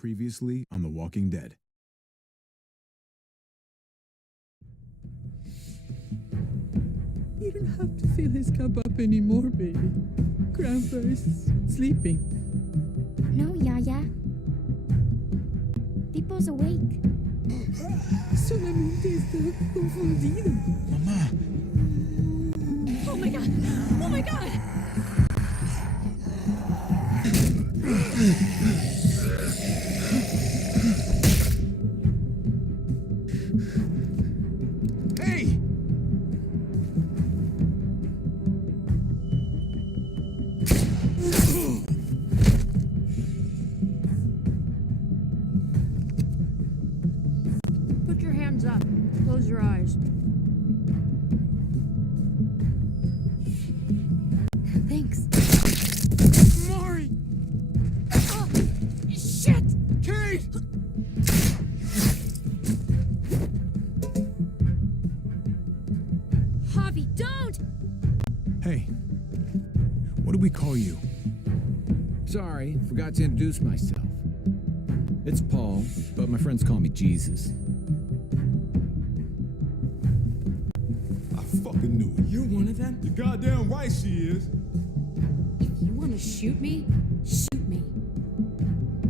Previously on The Walking Dead. You don't have to fill his cup up anymore, baby. Grandpa is sleeping. No, Yaya. Pipo's awake. Solamente está confundido. Mamá! Oh my god! Oh my god! Hey! Put your hands up. Close your eyes. Thanks. Mari! Oh, shit! Kate! Javi, don't! Hey, what do we call you? Sorry, forgot to introduce myself. It's Paul, but my friends call me Jesus. I fucking knew it. You're one of them? You're goddamn right she is. If you want to shoot me, shoot me.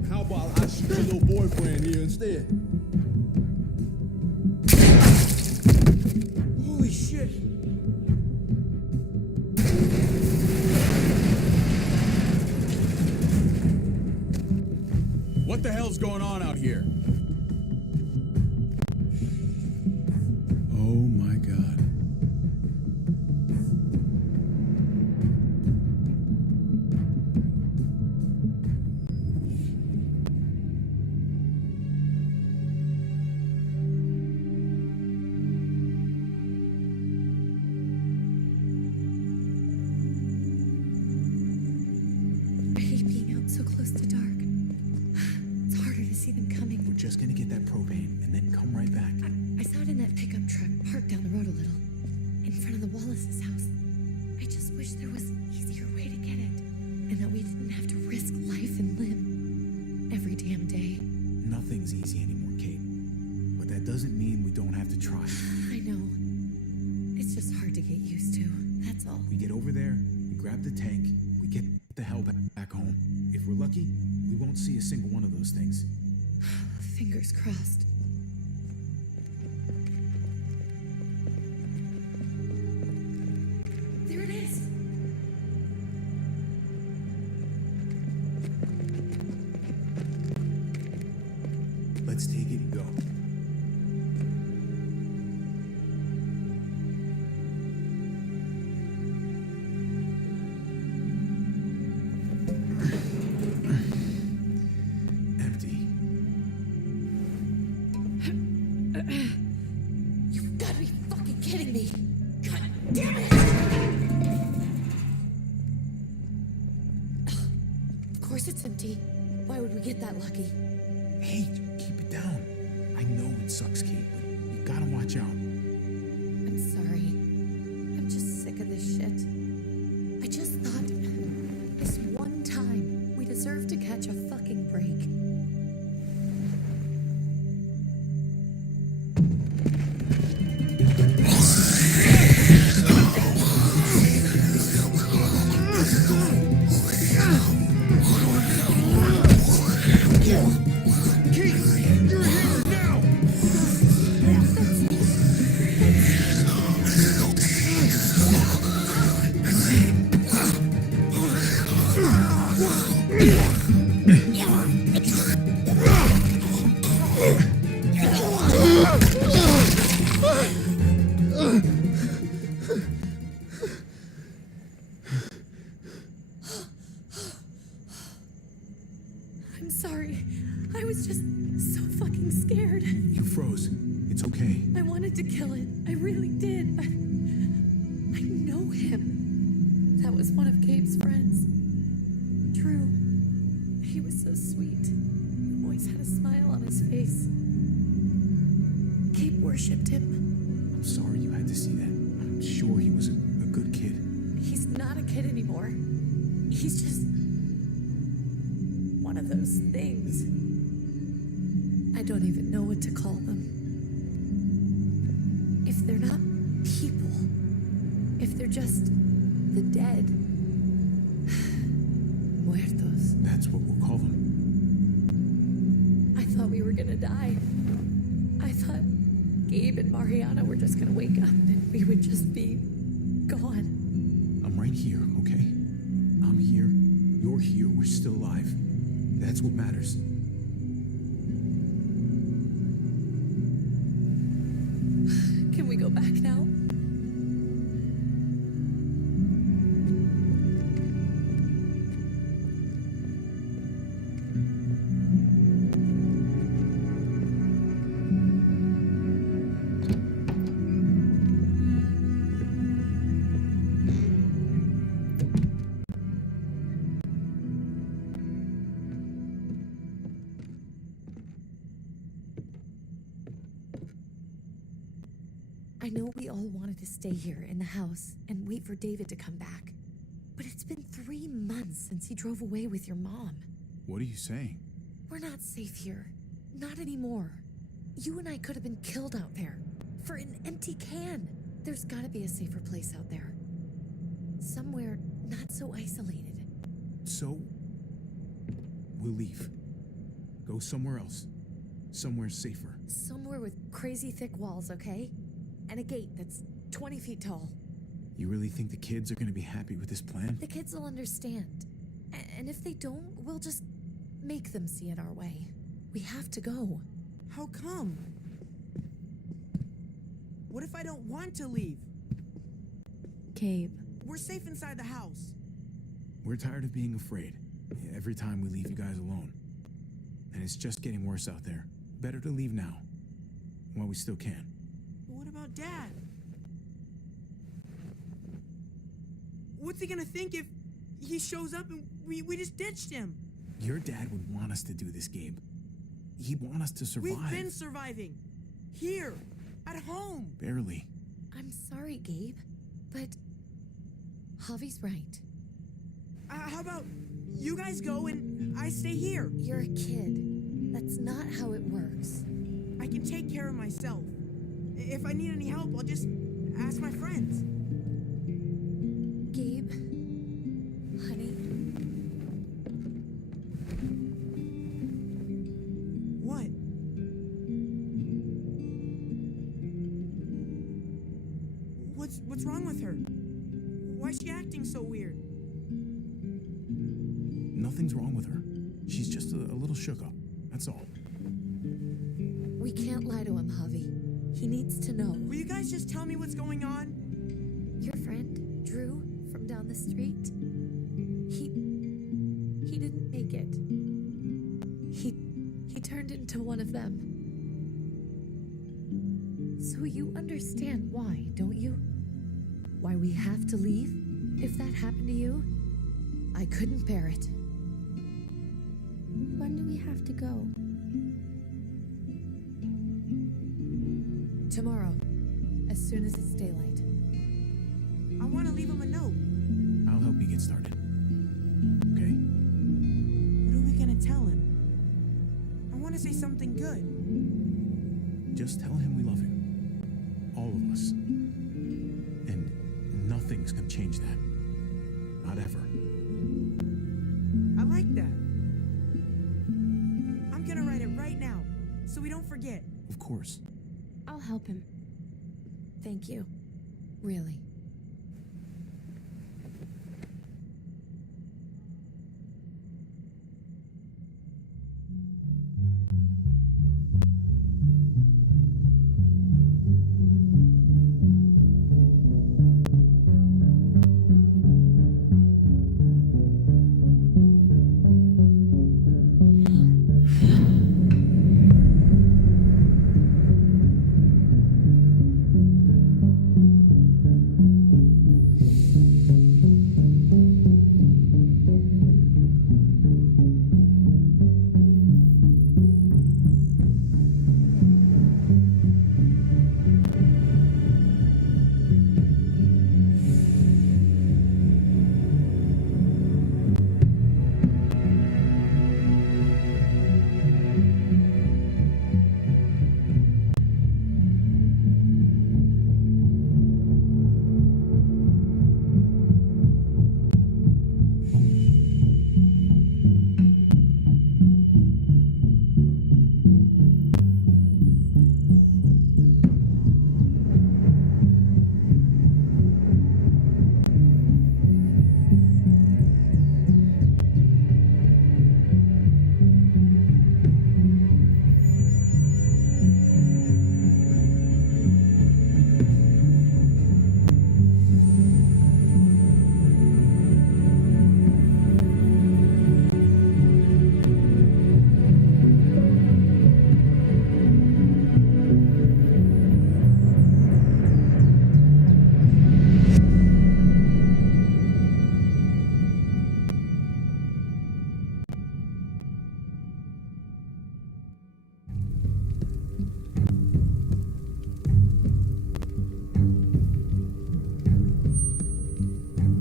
How about I shoot your little boyfriend here instead? Holy shit. What the hell's going on out here? Oh my god. I hate being out so close to dark. It's harder to see them coming. We're just gonna get that propane and then come right back. I saw it in that pickup truck parked down the road a little, in front of the Wallace's house. I just wish there was an easier way to get it, and that we didn't have to risk life and limb every damn day. Nothing's easy anymore, Kate. But that doesn't mean we don't have to try. I know. It's just hard to get used to, that's all. We get over there, we grab the tank, we get the hell back home. If we're lucky, we won't see a single one of those things. Fingers crossed. There it is! Let's take it and go. Empty. You've got to be fucking kidding me! God damn it! Of course it's empty. Why would we get that lucky? Hey, keep it down. I know it sucks, Kate, but you gotta watch out. I'm sorry. I'm just sick of this shit. I just thought this one time we deserve to catch a fucking break. I'm sorry. I was just so fucking scared. You froze. It's okay. I wanted to kill it. I really did. I know him. That was one of Gabe's friends. Drew. He was so sweet. He always had a smile on his face. Gabe worshipped him. I'm sorry you had to see that. I'm sure he was a good kid. He's not a kid anymore. He's just one of those things. don't even know what to call them. If they're not people, if they're just the dead, muertos. That's what we'll call them. I thought we were gonna die. I thought Gabe and Mariana were just gonna wake up and we would just be gone. I'm right here, okay? I'm here. You're here. We're still alive. That's what matters. Can we go back now? I know we all wanted to stay here in the house and wait for David to come back. But it's been 3 months since he drove away with your mom. What are you saying? We're not safe here. Not anymore. You and I could have been killed out there. For an empty can. There's gotta be a safer place out there. Somewhere not so isolated. So, we'll leave. Go somewhere else. Somewhere safer. Somewhere with crazy thick walls, okay? And a gate that's 20 feet tall. You really think the kids are gonna be happy with this plan? The kids will understand. And if they don't, we'll just make them see it our way. We have to go. How come? What if I don't want to leave? Gabe. We're safe inside the house. We're tired of being afraid. Every time we leave you guys alone. And it's just getting worse out there. Better to leave now. While we still can. But what about Dad? What's he gonna think if he shows up and we just ditched him? Your dad would want us to do this, Gabe. He'd want us to survive. We've been surviving. Here. At home. Barely. I'm sorry, Gabe, but Javi's right. How about you guys go and I stay here? You're a kid. That's not how it works. I can take care of myself. If I need any help, I'll just ask my friends. Gabe, honey, What? What's wrong with her? Why is she acting so weird? Nothing's wrong with her. She's just a little shook up. That's all. we can't lie to him, Javi. He needs to know. Will you guys just tell me what's going on? Your friend, Drew, from down the street, he didn't make it. He turned into one of them. So you understand why, don't you? Why we have to leave? If that happened to you, I couldn't bear it. When do we have to go? Tomorrow, as soon as it's daylight. I want to leave him a note. I'll help you get started. Okay? What are we gonna tell him? I want to say something good. Just tell him we love him. All of us. And nothing's gonna change that. Not ever. I like that. I'm gonna write it right now, so we don't forget. Of course. I'll help him. Thank you. Really.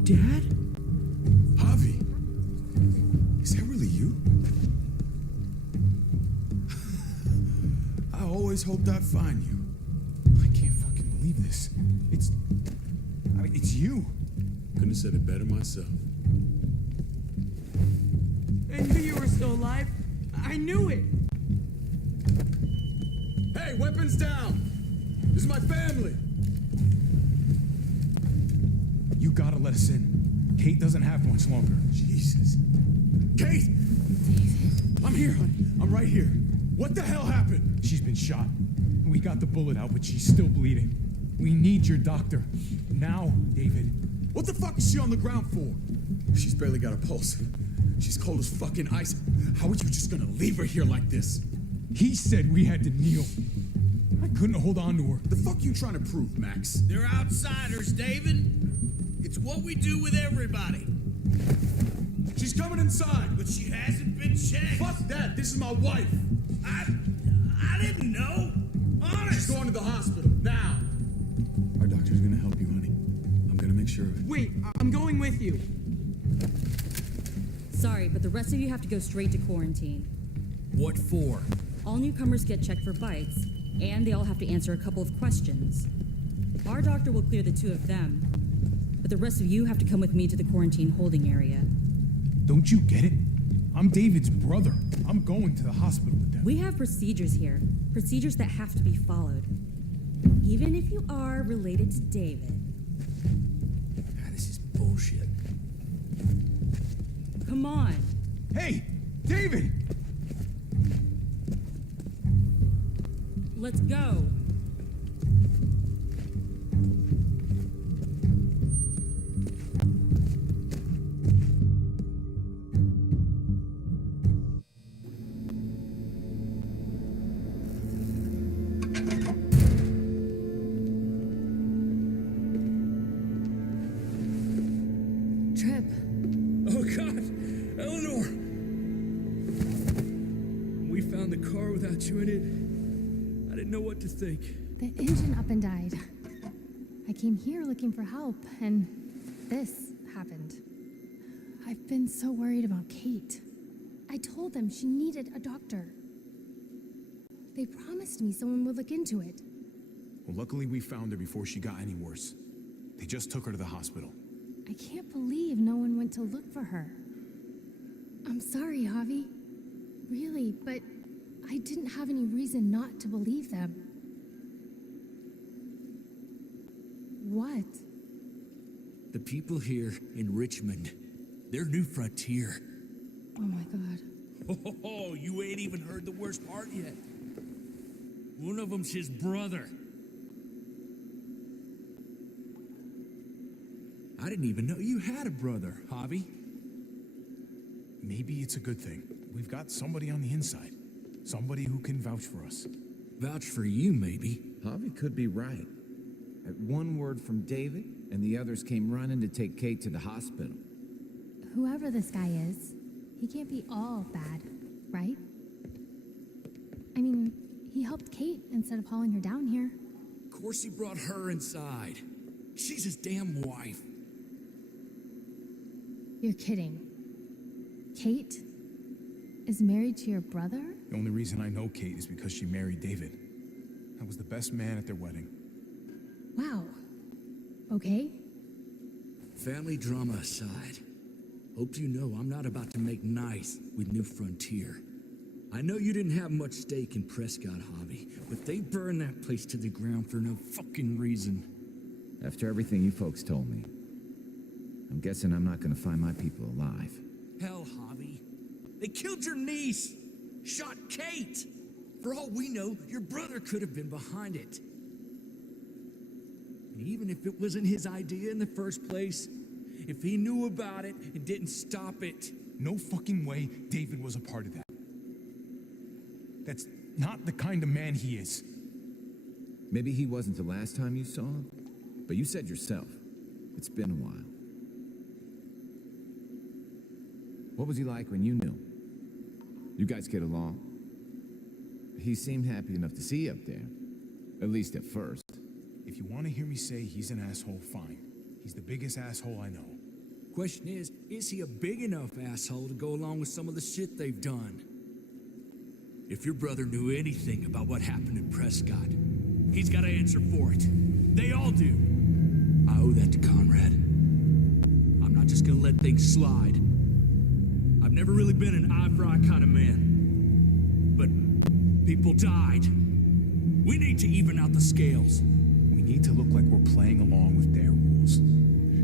Dad? Javi! Is that really you? I always hoped I'd find you. I can't fucking believe this. It's you. Couldn't have said it better myself. I knew you were still alive. I knew it. Hey, weapons down! This is my family! You gotta let us in. Kate doesn't have much longer. Jesus. Kate! I'm here, honey. I'm right here. What the hell happened? She's been shot. We got the bullet out, but she's still bleeding. We need your doctor. Now, David. What the fuck is she on the ground for? She's barely got a pulse. She's cold as fucking ice. How are you just gonna leave her here like this? He said we had to kneel. I couldn't hold on to her. The fuck you trying to prove, Max? They're outsiders, David. It's what we do with everybody. She's coming inside. But she hasn't been checked. Fuck that. This is my wife. I didn't know. Honest. She's going to the hospital now. Our doctor's gonna help you, honey. I'm gonna make sure of it. Wait, I'm going with you. Sorry, but the rest of you have to go straight to quarantine. What for? All newcomers get checked for bites, and they all have to answer a couple of questions. Our doctor will clear the two of them, but the rest of you have to come with me to the quarantine holding area. Don't you get it? I'm David's brother. I'm going to the hospital with them. We have procedures here, procedures that have to be followed. Even if you are related to David. God, this is bullshit. Come on. Hey, David! Let's go. Trip. Oh, God. Eleanor. We found the car without you in it. I didn't know what to think. The engine up and died. I came here looking for help, and this happened. I've been so worried about Kate. I told them she needed a doctor. They promised me someone would look into it. Well, luckily we found her before she got any worse. They just took her to the hospital. I can't believe no one went to look for her. I'm sorry, Javi. Really, but I didn't have any reason not to believe them. What? The people here in Richmond, they're New Frontier. Oh my God. Oh, you ain't even heard the worst part yet. One of them's his brother. I didn't even know you had a brother, Javi. Maybe it's a good thing. We've got somebody on the inside. Somebody who can vouch for us. Vouch for you, maybe. Javi could be right. At one word from David, and the others came running to take Kate to the hospital. Whoever this guy is, he can't be all bad, right? I mean, he helped Kate instead of hauling her down here. Of course he brought her inside. She's his damn wife. You're kidding. Kate is married to your brother? The only reason I know Kate is because she married David. I was the best man at their wedding. Wow. Okay. Family drama aside, hope you know I'm not about to make nice with New Frontier. I know you didn't have much stake in Prescott, Javi, but they burned that place to the ground for no fucking reason. After everything you folks told me, I'm guessing I'm not gonna find my people alive. Hell, Javi. They killed your niece, shot Kate. For all we know, your brother could have been behind it. And even if it wasn't his idea in the first place, if he knew about it and didn't stop it... No fucking way David was a part of that. That's not the kind of man he is. Maybe he wasn't the last time you saw him, but you said yourself, it's been a while. What was he like when you knew him? You guys get along? He seemed happy enough to see you up there, at least at first. If you want to hear me say he's an asshole, fine. He's the biggest asshole I know. Question is he a big enough asshole to go along with some of the shit they've done? If your brother knew anything about what happened in Prescott, he's got to answer for it. They all do. I owe that to Conrad. I'm not just gonna let things slide. I've never really been an eye-for-eye kind of man. But people died. We need to even out the scales. We need to look like we're playing along with their rules.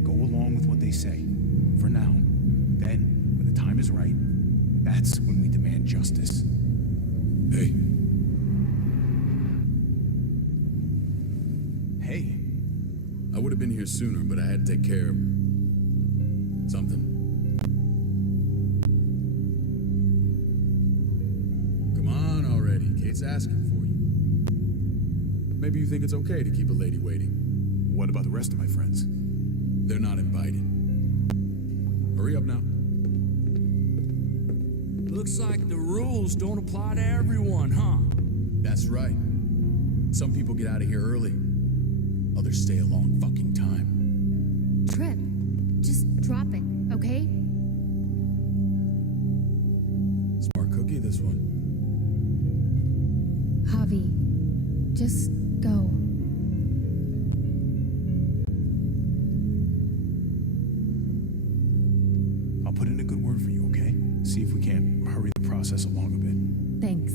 Go along with what they say. For now. Then, when the time is right, that's when we demand justice. Hey. Hey. I would have been here sooner, but I had to take care of something. Come on already. Kate's asking for you. Maybe you think it's okay to keep a lady waiting. What about the rest of my friends? They're not invited. Hurry up now. Looks like the rules don't apply to everyone, huh? That's right. Some people get out of here early. Others stay a long fucking time. Trip, just drop it, okay? Smart cookie, this one. Javi, just go. I'll put in a good word for you, okay? See if we can't hurry the process along a bit. Thanks.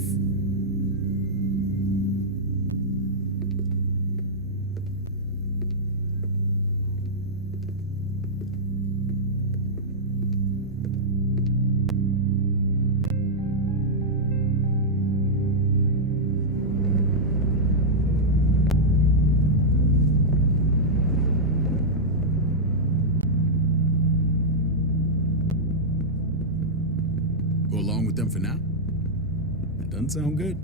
Go along with them for now? That doesn't sound good.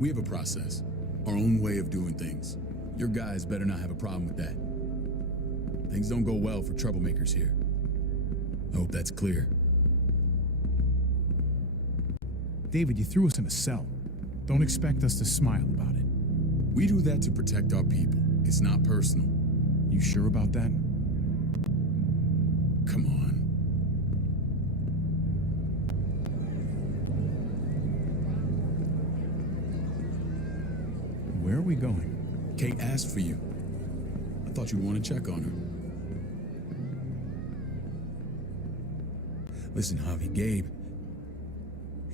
We have a process, our own way of doing things. Your guys better not have a problem with that. Things don't go well for troublemakers here. I hope that's clear. David, you threw us in a cell. Don't expect us to smile about it. We do that to protect our people. It's not personal. You sure about that? Come on. Where are we going? Kate asked for you. I thought you'd want to check on her. Listen, Javi, Gabe,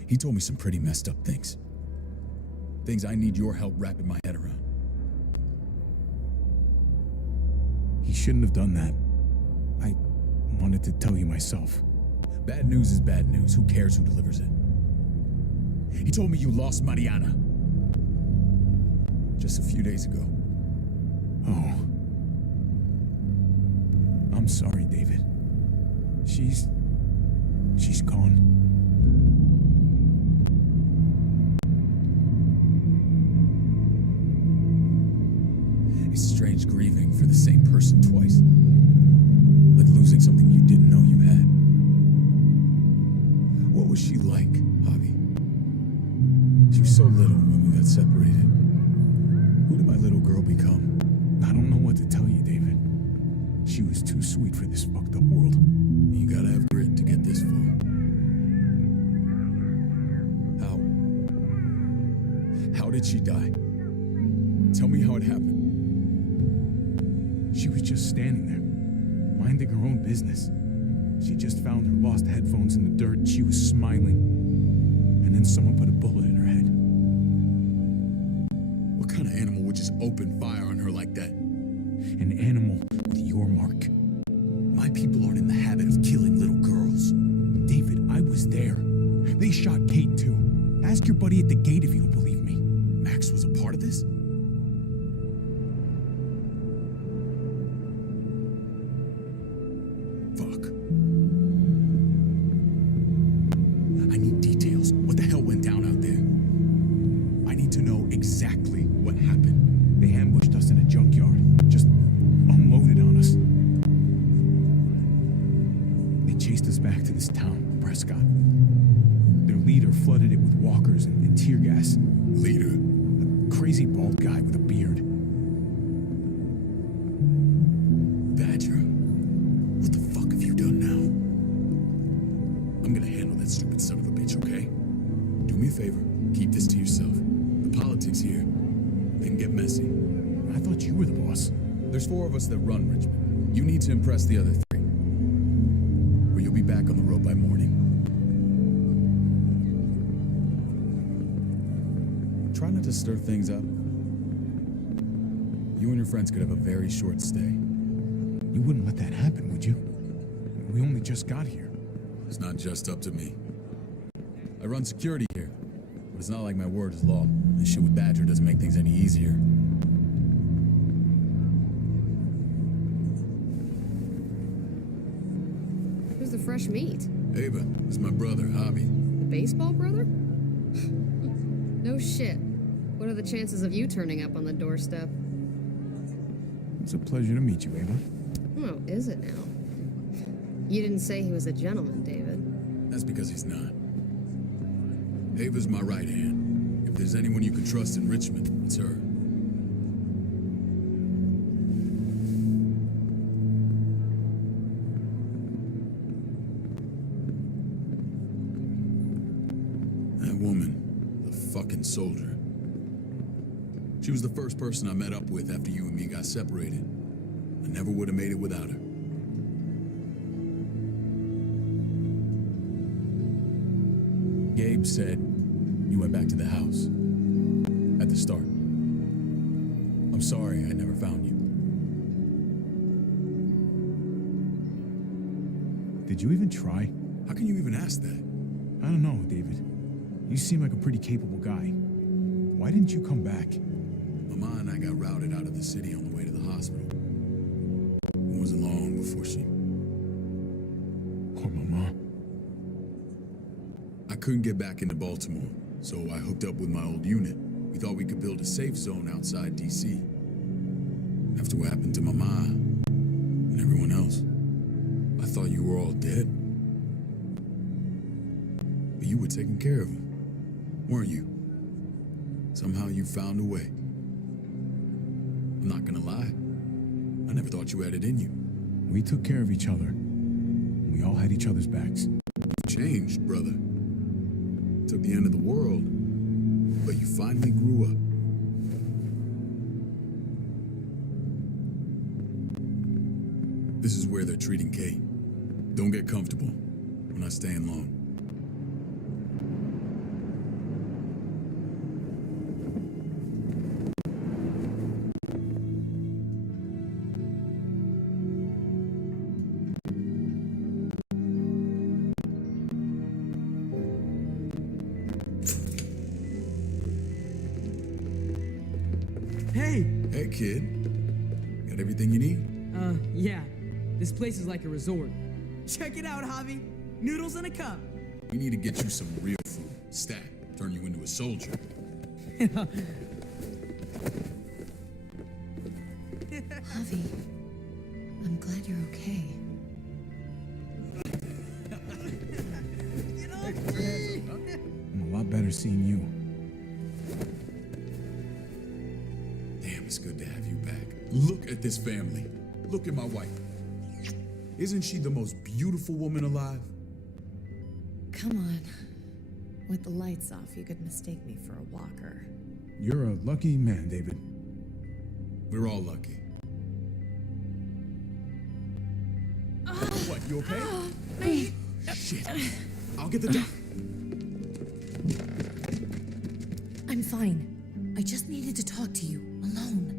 he told me some pretty messed up things. Things I need your help wrapping my head around. He shouldn't have done that. I wanted to tell you myself. Bad news is bad news. Who cares who delivers it? He told me you lost Mariana. Just a few days ago. Oh. I'm sorry, David. She's gone. It's strange grieving for the same person twice. Like losing something you didn't know you had. What was she like, Javi? She was so little when we got separated. Who did my little girl become? I don't know what to tell you, David. She was too sweet for this fucked up world. You gotta have grit to get this far. How did she die? Tell me how it happened. She was just standing there, minding her own business. She just found her lost headphones in the dirt and she was smiling. And then someone put a bullet in her head. What kind of animal would just open fire on her like that? An animal with your mark. My people aren't in the habit of killing little girls. David, I was there. They shot Kate too. Ask your buddy at the gate if you don't believe me. Max was a part of this? Fuck. I need details. What the hell went down out there? I need to know exactly what happened. They ambushed us in a junkyard. Just unloaded on us. They chased us back to this town, Prescott. Their leader flooded it with walkers and tear gas. Leader? A crazy bald guy with a beard. Badger. a favor. Keep this to yourself. The politics here, they can get messy. I thought you were the boss. There's 4 of us that run Richmond. You need to impress the other 3. Or you'll be back on the road by morning. Try not to stir things up. You and your friends could have a very short stay. You wouldn't let that happen, would you? We only just got here. It's not just up to me. I run security here, but it's not like my word is law. This shit with Badger doesn't make things any easier. Who's the fresh meat? Ava, this is my brother, Javi. The baseball brother? No shit. What are the chances of you turning up on the doorstep? It's a pleasure to meet you, Ava. Oh, is it now? You didn't say he was a gentleman, David. That's because he's not. Ava's my right hand. If there's anyone you can trust in Richmond, it's her. That woman, the fucking soldier. She was the first person I met up with after you and me got separated. I never would have made it without her. Gabe said you went back to the house at the start. I'm sorry I never found you. Did you even try? How can you even ask that? I don't know, David. You seem like a pretty capable guy. Why didn't you come back? Mama and I got routed out of the city on the way to the hospital. It wasn't long before she... Poor Mama. I couldn't get back into Baltimore, so I hooked up with my old unit. We thought we could build a safe zone outside D.C. After what happened to Mama and everyone else, I thought you were all dead. But you were taking care of them, weren't you? Somehow you found a way. I'm not gonna lie. I never thought you had it in you. We took care of each other. We all had each other's backs. You've changed, brother. Took the end of the world, but you finally grew up. This is where they're treating Kate. Don't get comfortable. We're not staying long. Hey! Hey, kid. Got everything you need? Yeah. This place is like a resort. Check it out, Javi. Noodles in a cup. We need to get you some real food. Stat. Turn you into a soldier. Javi, I'm glad you're okay. I'm a lot better seeing you. Damn, it's good to have you back. Look at this family. Look at my wife. Isn't she the most beautiful woman alive? Come on. With the lights off, you could mistake me for a walker. You're a lucky man, David. We're all lucky. What, you okay? Shit. I'll get the doc. I'm fine. I just needed to talk to you, alone.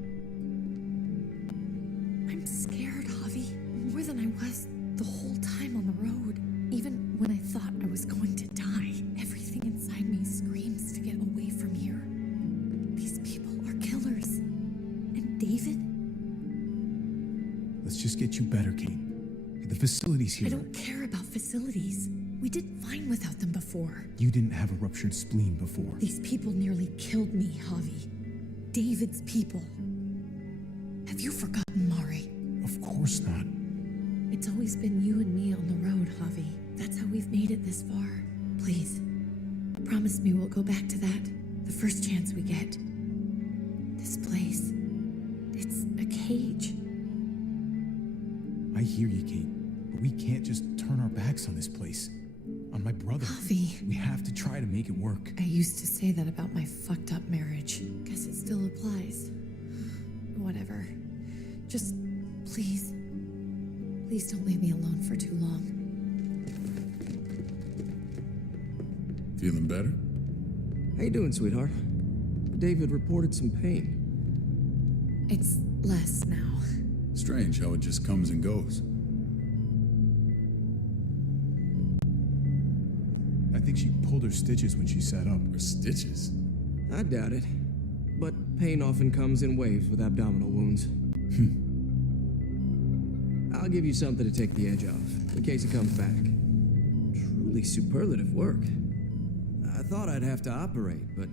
I'm scared, Javi. More than I was the whole time on the road. Even when I thought I was going to die, everything inside me screams to get away from here. These people are killers. And David? Let's just get you better, Kate. The facility's here. I don't care about facilities. We did fine without them before. You didn't have a ruptured spleen before. These people nearly killed me, Javi. David's people. Have you forgotten, Mari? Of course not. It's always been you and me on the road, Javi. That's how we've made it this far. Please, promise me we'll go back to that the first chance we get. This place, it's a cage. I hear you, Kate, but we can't just turn our backs on this place. On my brother. Javi. We have to try to make it work. I used to say that about my fucked up marriage. Guess it still applies. Whatever. Just, please don't leave me alone for too long. Feeling better? How you doing, sweetheart? David reported some pain. It's less now. Strange how it just comes and goes. I think she pulled her stitches when she sat up. Her stitches? I doubt it. But pain often comes in waves with abdominal wounds. I'll give you something to take the edge off, in case it comes back. Truly superlative work. I thought I'd have to operate, but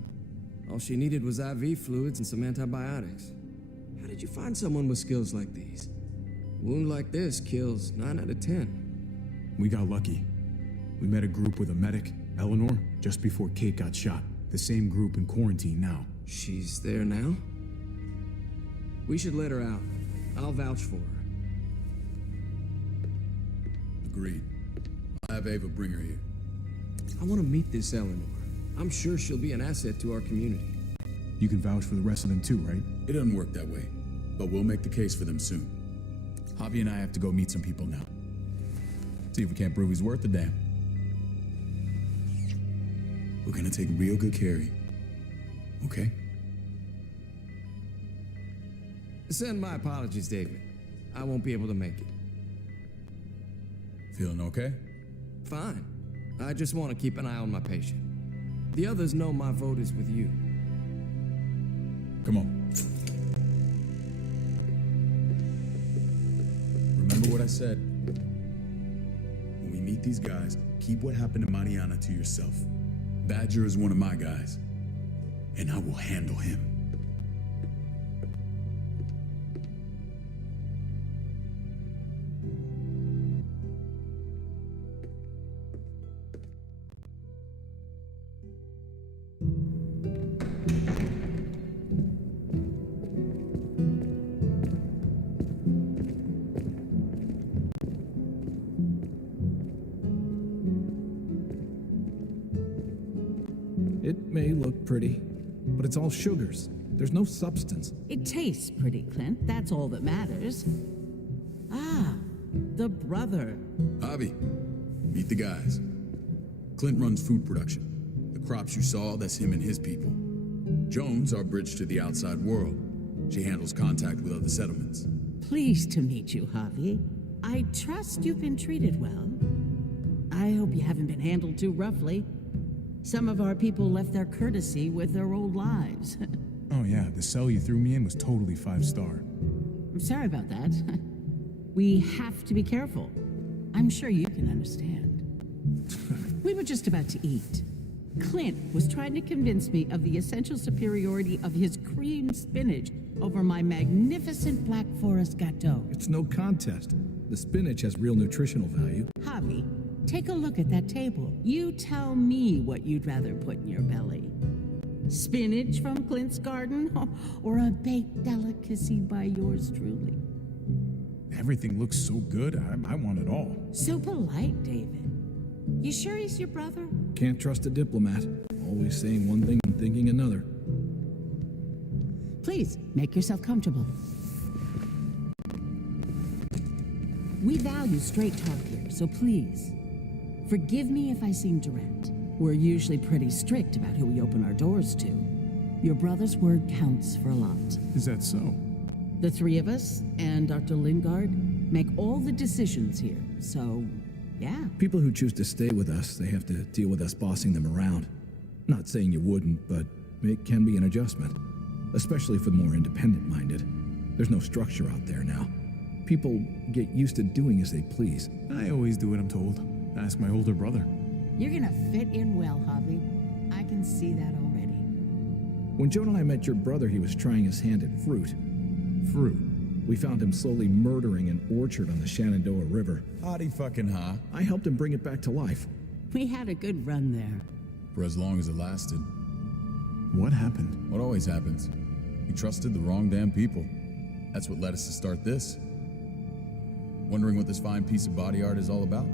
all she needed was IV fluids and some antibiotics. How did you find someone with skills like these? A wound like this kills 9 out of 10. We got lucky. We met a group with a medic, Eleanor, just before Kate got shot. The same group in quarantine now. She's there now? We should let her out. I'll vouch for her. Agreed. I'll have Ava bring her here. I want to meet this Eleanor. I'm sure she'll be an asset to our community. You can vouch for the rest of them too, right? It doesn't work that way, but we'll make the case for them soon. Javi and I have to go meet some people now. See if we can't prove he's worth the damn. We're gonna take real good care of you, okay? Send my apologies, David. I won't be able to make it. Feeling okay? Fine. I just want to keep an eye on my patient. The others know my vote is with you. Come on. Remember what I said. When we meet these guys, keep what happened to Mariana to yourself. Badger is one of my guys, and I will handle him. It may look pretty, but it's all sugars. There's no substance. It tastes pretty, Clint. That's all that matters. Ah, the brother. Javi, meet the guys. Clint runs food production. The crops you saw, that's him and his people. Jones, our bridge to the outside world. She handles contact with other settlements. Pleased to meet you, Javi. I trust you've been treated well. I hope you haven't been handled too roughly. Some of our people left their courtesy with their old lives. Oh yeah, the cell you threw me in was totally 5-star. I'm sorry about that. We have to be careful. I'm sure you can understand. We were just about to eat. Clint was trying to convince me of the essential superiority of his cream spinach over my magnificent Black Forest gâteau. It's no contest. The spinach has real nutritional value. Javi, take a look at that table. You tell me what you'd rather put in your belly. Spinach from Clint's garden, or a baked delicacy by yours truly? Everything looks so good, I want it all. So polite, David. You sure he's your brother? Can't trust a diplomat. Always saying one thing and thinking another. Please, make yourself comfortable. We value straight talk here, so please, forgive me if I seem direct. We're usually pretty strict about who we open our doors to. Your brother's word counts for a lot. Is that so? The three of us and Dr. Lingard make all the decisions here, so yeah. People who choose to stay with us, they have to deal with us bossing them around. Not saying you wouldn't, but it can be an adjustment. Especially for the more independent-minded. There's no structure out there now. People get used to doing as they please. I always do what I'm told. Ask my older brother. You're gonna fit in well, Javi. I can see that already. When Joan and I met your brother, he was trying his hand at fruit. Fruit. We found him slowly murdering an orchard on the Shenandoah River. Howdy fucking ha. I helped him bring it back to life. We had a good run there. For as long as it lasted. What happened? What always happens. We trusted the wrong damn people. That's what led us to start this. Wondering what this fine piece of body art is all about?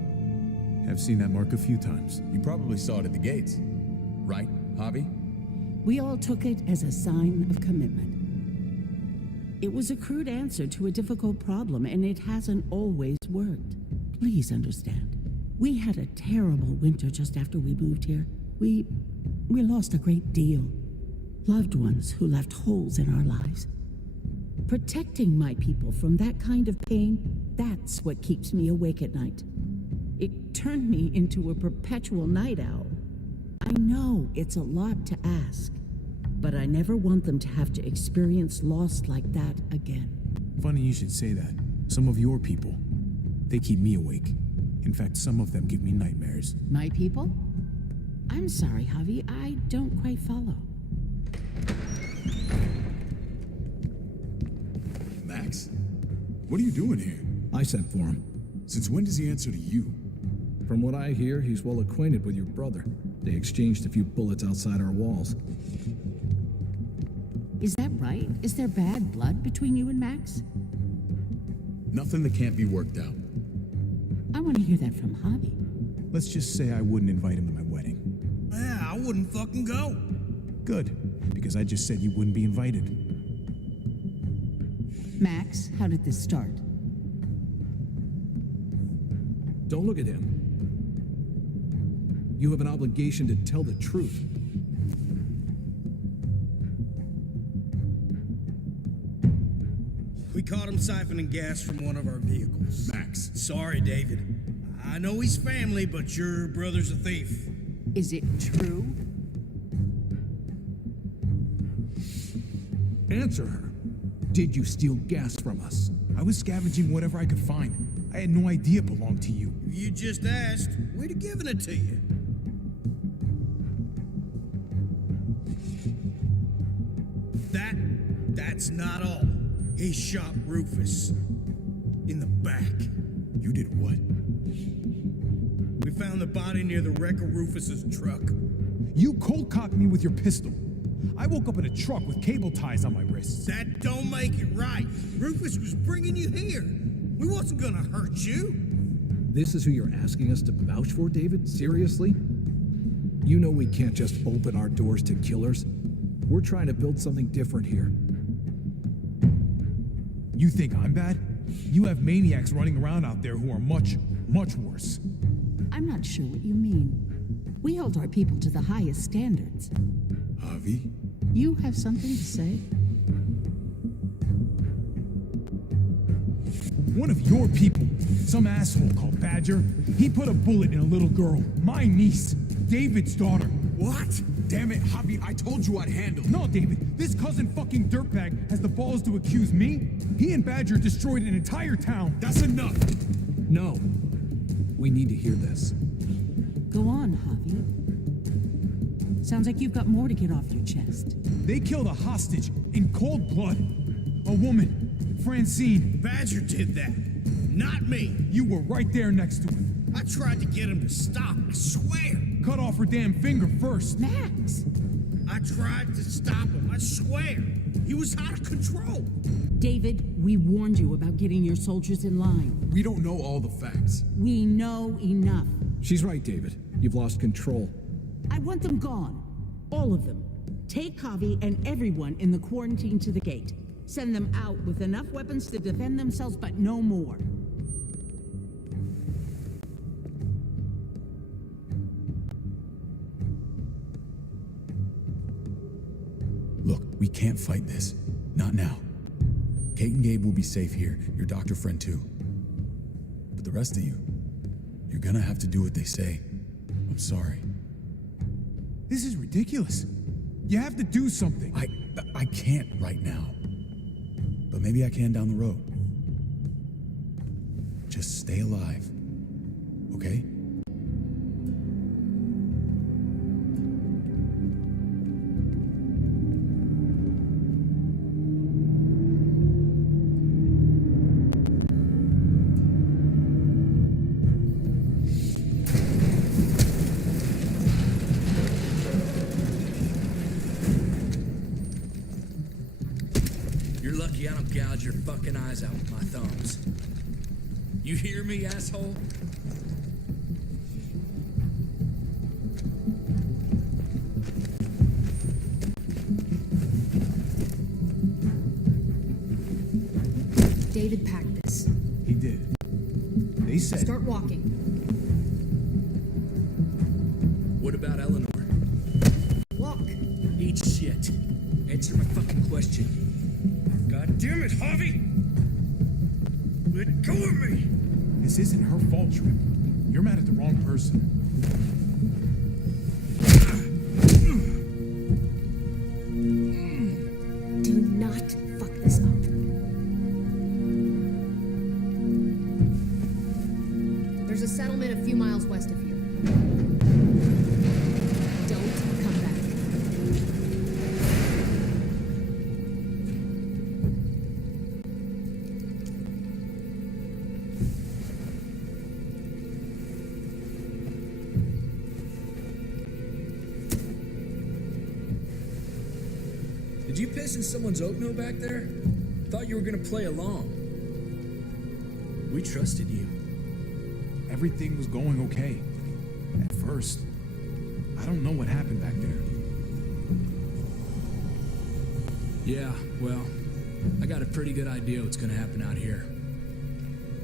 I've seen that mark a few times. You probably saw it at the gates. Right, Javi? We all took it as a sign of commitment. It was a crude answer to a difficult problem, and it hasn't always worked. Please understand. We had a terrible winter just after we moved here. We lost a great deal. Loved ones who left holes in our lives. Protecting my people from that kind of pain, that's what keeps me awake at night. It turned me into a perpetual night owl. I know it's a lot to ask, but I never want them to have to experience loss like that again. Funny you should say that. Some of your people, they keep me awake. In fact, some of them give me nightmares. My people? I'm sorry, Javi, I don't quite follow. Max? What are you doing here? I sent for him. Since when does he answer to you? From what I hear, he's well acquainted with your brother. They exchanged a few bullets outside our walls. Is that right? Is there bad blood between you and Max? Nothing that can't be worked out. I want to hear that from Javi. Let's just say I wouldn't invite him to my wedding. Yeah, I wouldn't fucking go. Good, because I just said you wouldn't be invited. Max, how did this start? Don't look at him. You have an obligation to tell the truth. We caught him siphoning gas from one of our vehicles. Max. Sorry, David. I know he's family, but your brother's a thief. Is it true? Answer her. Did you steal gas from us? I was scavenging whatever I could find. I had no idea it belonged to you. If you just asked, we'd have given it to you. That's not all. He shot Rufus. In the back. You did what? We found the body near the wreck of Rufus's truck. You cold-cocked me with your pistol. I woke up in a truck with cable ties on my wrists. That don't make it right. Rufus was bringing you here. We wasn't gonna hurt you. This is who you're asking us to vouch for, David? Seriously? You know we can't just open our doors to killers. We're trying to build something different here. You think I'm bad? You have maniacs running around out there who are much, much worse. I'm not sure what you mean. We hold our people to the highest standards. Javi? You have something to say? One of your people, some asshole called Badger, he put a bullet in a little girl, my niece, David's daughter. What? Damn it, Javi, I told you I'd handle it. No, David, this cousin fucking dirtbag has the balls to accuse me? He and Badger destroyed an entire town. That's enough. No. We need to hear this. Go on, Javi. Sounds like you've got more to get off your chest. They killed a hostage in cold blood. A woman, Francine. Badger did that. Not me. You were right there next to him. I tried to get him to stop, I swear. Cut off her damn finger first. Max! I tried to stop him, I swear. He was out of control. David, we warned you about getting your soldiers in line. We don't know all the facts. We know enough. She's right, David. You've lost control. I want them gone. All of them. Take Javi and everyone in the quarantine to the gate. Send them out with enough weapons to defend themselves, but no more. Look, we can't fight this. Not now. Kate and Gabe will be safe here, your doctor friend too. But the rest of you, you're gonna have to do what they say. I'm sorry. This is ridiculous. You have to do something. I can't right now. But maybe I can down the road. Just stay alive. Okay? You're lucky I don't gouge your fucking eyes out with my thumbs. You hear me, asshole? David packed this. He did. They said... Start walking. What about Eleanor? Walk. Eat shit. Answer my fucking question. God damn it, Harvey! Let go of me! This isn't her fault, Trip. You're mad at the wrong person. Do not fuck this up. There's a settlement a few miles west of here. Don't come back. Did you piss in someone's oatmeal back there? Thought you were gonna play along. We trusted you. Everything was going okay. At first. I don't know what happened back there. Yeah, well, I got a pretty good idea what's gonna happen out here.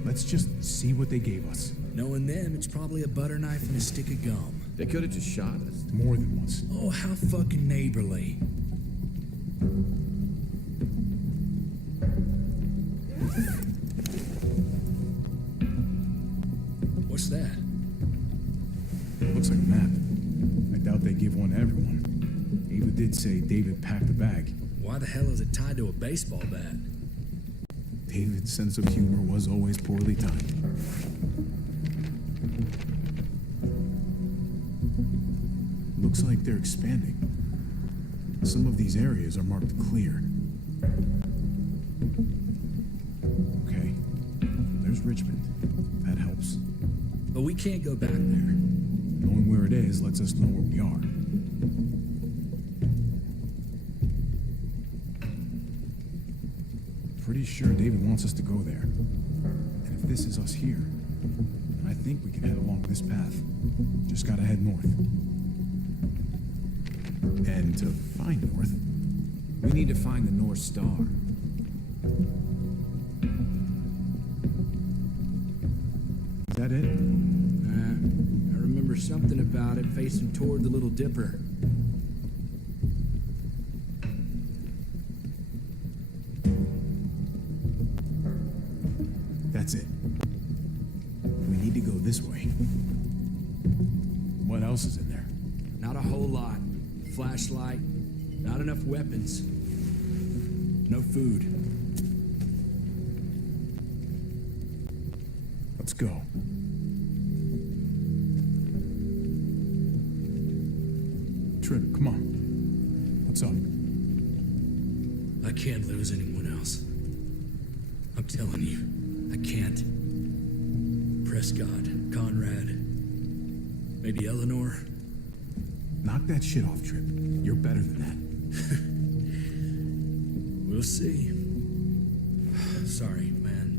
Let's just see what they gave us. Knowing them, it's probably a butter knife and a stick of gum. They could have just shot us. More than once. Oh, how fucking neighborly. What's that? Looks like a map. I doubt they give one to everyone. Ava did say David packed the bag. Why the hell is it tied to a baseball bat? David's sense of humor was always poorly timed. Looks like they're expanding. Some of these areas are marked clear. Okay. There's Richmond. That helps. But we can't go back there. Knowing where it is lets us know where we are. Pretty sure David wants us to go there. And if this is us here, then I think we can head along this path. Just gotta head north. And to find north, We need to find the North Star. is that it? I remember something about it facing toward the Little Dipper. That's it. We need to go this way. What else is in there? Not a whole lot. Flashlight, not enough weapons. No food. Let's go. Trip, come on. What's up? I can't lose anyone else. I'm telling you, I can't. Prescott, Conrad, maybe Eleanor. Knock that shit off, Trip. You're better than that. We'll see. Sorry, man.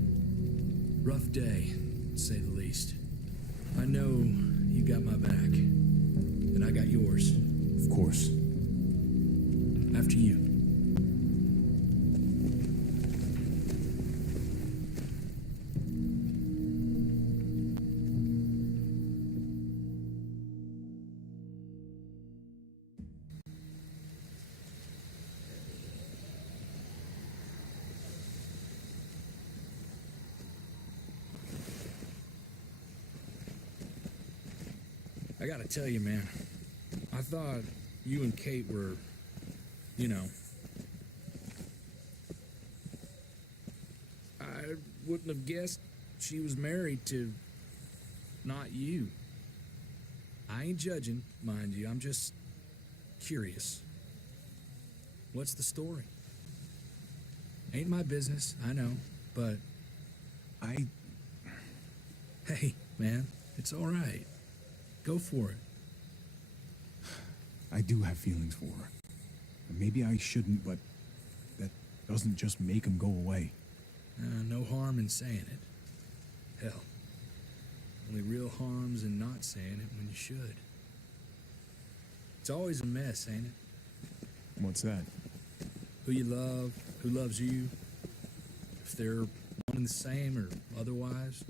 Rough day, to say the least. I know you got my back, and I got yours. Of course. After you. I gotta tell you, man, I thought you and Kate were, you know. I wouldn't have guessed she was married to not you. I ain't judging, mind you, I'm just curious. What's the story? Ain't my business, I know, but hey, man, it's all right. Go for it. I do have feelings for her. Maybe I shouldn't, but that doesn't just make them go away. No harm in saying it. Hell, only real harm's in not saying it when you should. It's always a mess, ain't it? What's that? Who you love, who loves you. if they're one and the same or otherwise.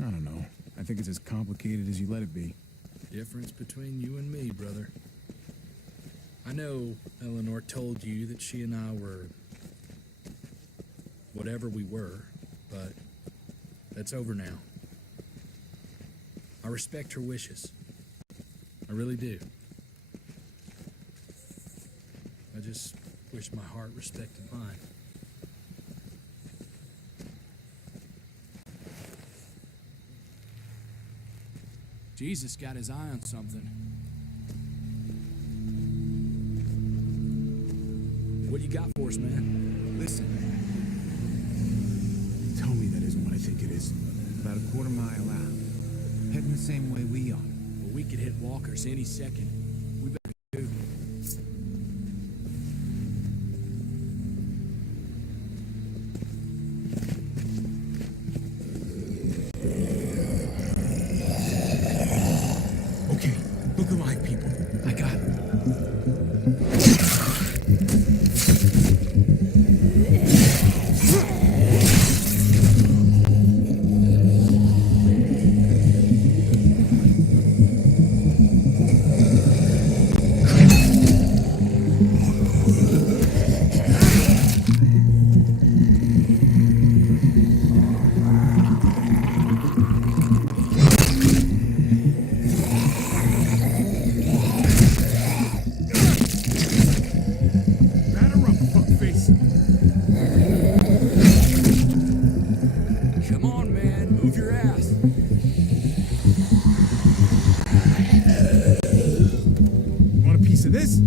I don't know. I think it's as complicated as you let it be. Difference between you and me, brother. I know Eleanor told you that she and I were whatever we were, but that's over now. I respect her wishes. I really do. I just wish my heart respected mine. Jesus got his eye on something. What you got for us, man? Listen. Tell me that isn't what I think it is. About a quarter mile out. Heading the same way we are. Well, we could hit walkers any second. We better do. Okay, look alive, people. I got it. Batter up, fuckface. Come on, man. Move your ass. Want a piece of this?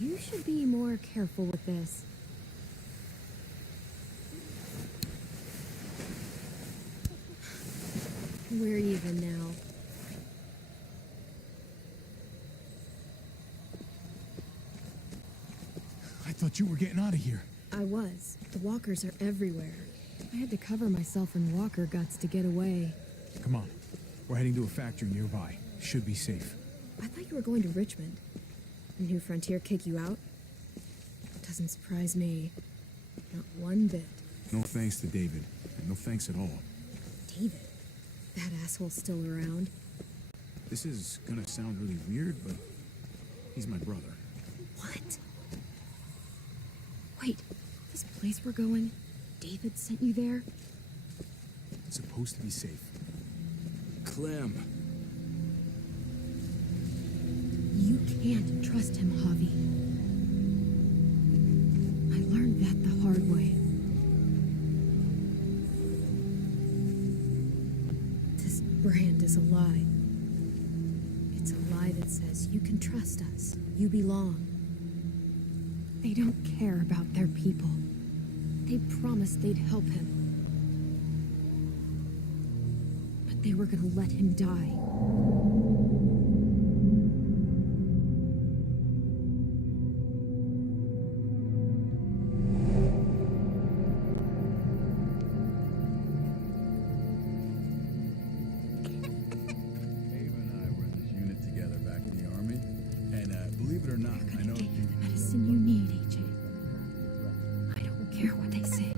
You should be more careful with this. We're even now. I thought you were getting out of here. I was. The walkers are everywhere. I had to cover myself in walker guts to get away. Come on. We're heading to a factory nearby. Should be safe. I thought you were going to Richmond. New Frontier kick you out? Doesn't surprise me. Not one bit. No thanks to David. And no thanks at all. David? That asshole's still around. This is gonna sound really weird, but he's my brother. What? Wait, this place we're going, David sent you there? It's supposed to be safe. Clem. You can't trust him, Javi. I learned that the hard way. This brand is a lie. It's a lie that says you can trust us, you belong. They don't care about their people. They promised they'd help him. But they were gonna let him die. Ava and I were in this unit together back in the Army. And believe it or not, I know Get you the medicine you need, AJ. I don't care what they say.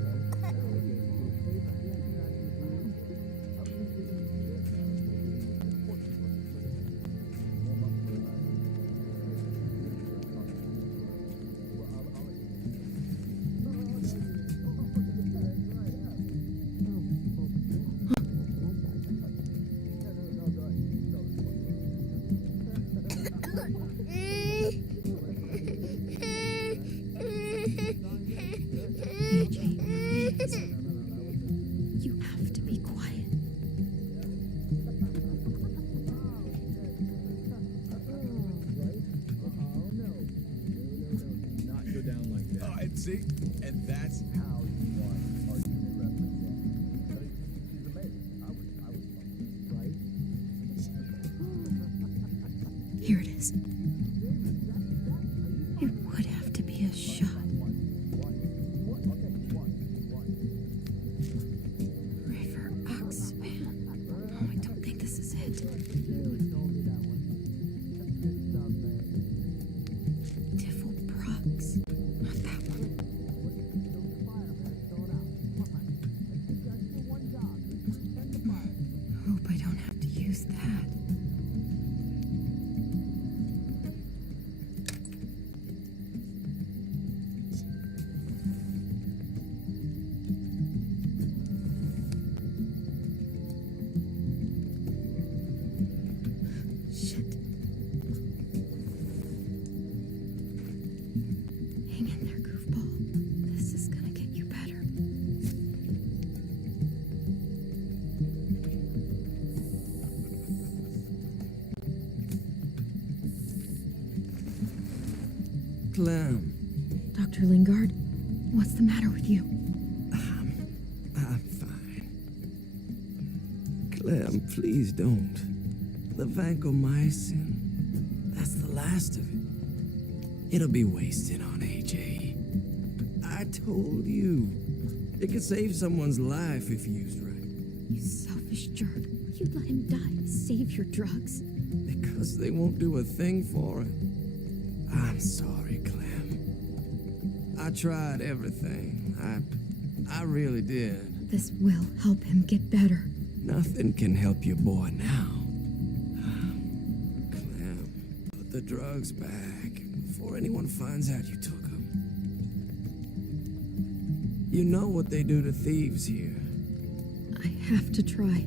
You have to be quiet. Not go down like that. And see, and that's how you want argument wrestling. She's amazing. I was right. Here it is. It would have to be a shot. River Oxpan. Oh, I don't think this is it. Tiffle Prox. Not that one. Hope I don't have to use that. Shit. Hang in there, goofball. This is gonna get you better. Clem, Dr. Lingard, what's the matter with you? I'm fine. Clem, please don't. The vancomycin, that's the last of it. It'll be wasted on AJ. I told you. It could save someone's life if used right. You selfish jerk. You'd let him die to save your drugs. Because they won't do a thing for it. I'm sorry, Clem. I tried everything. I really did. This will help him get better. Nothing can help your boy now. Clem, put the drugs back before anyone finds out you took them. You know what they do to thieves here. I have to try.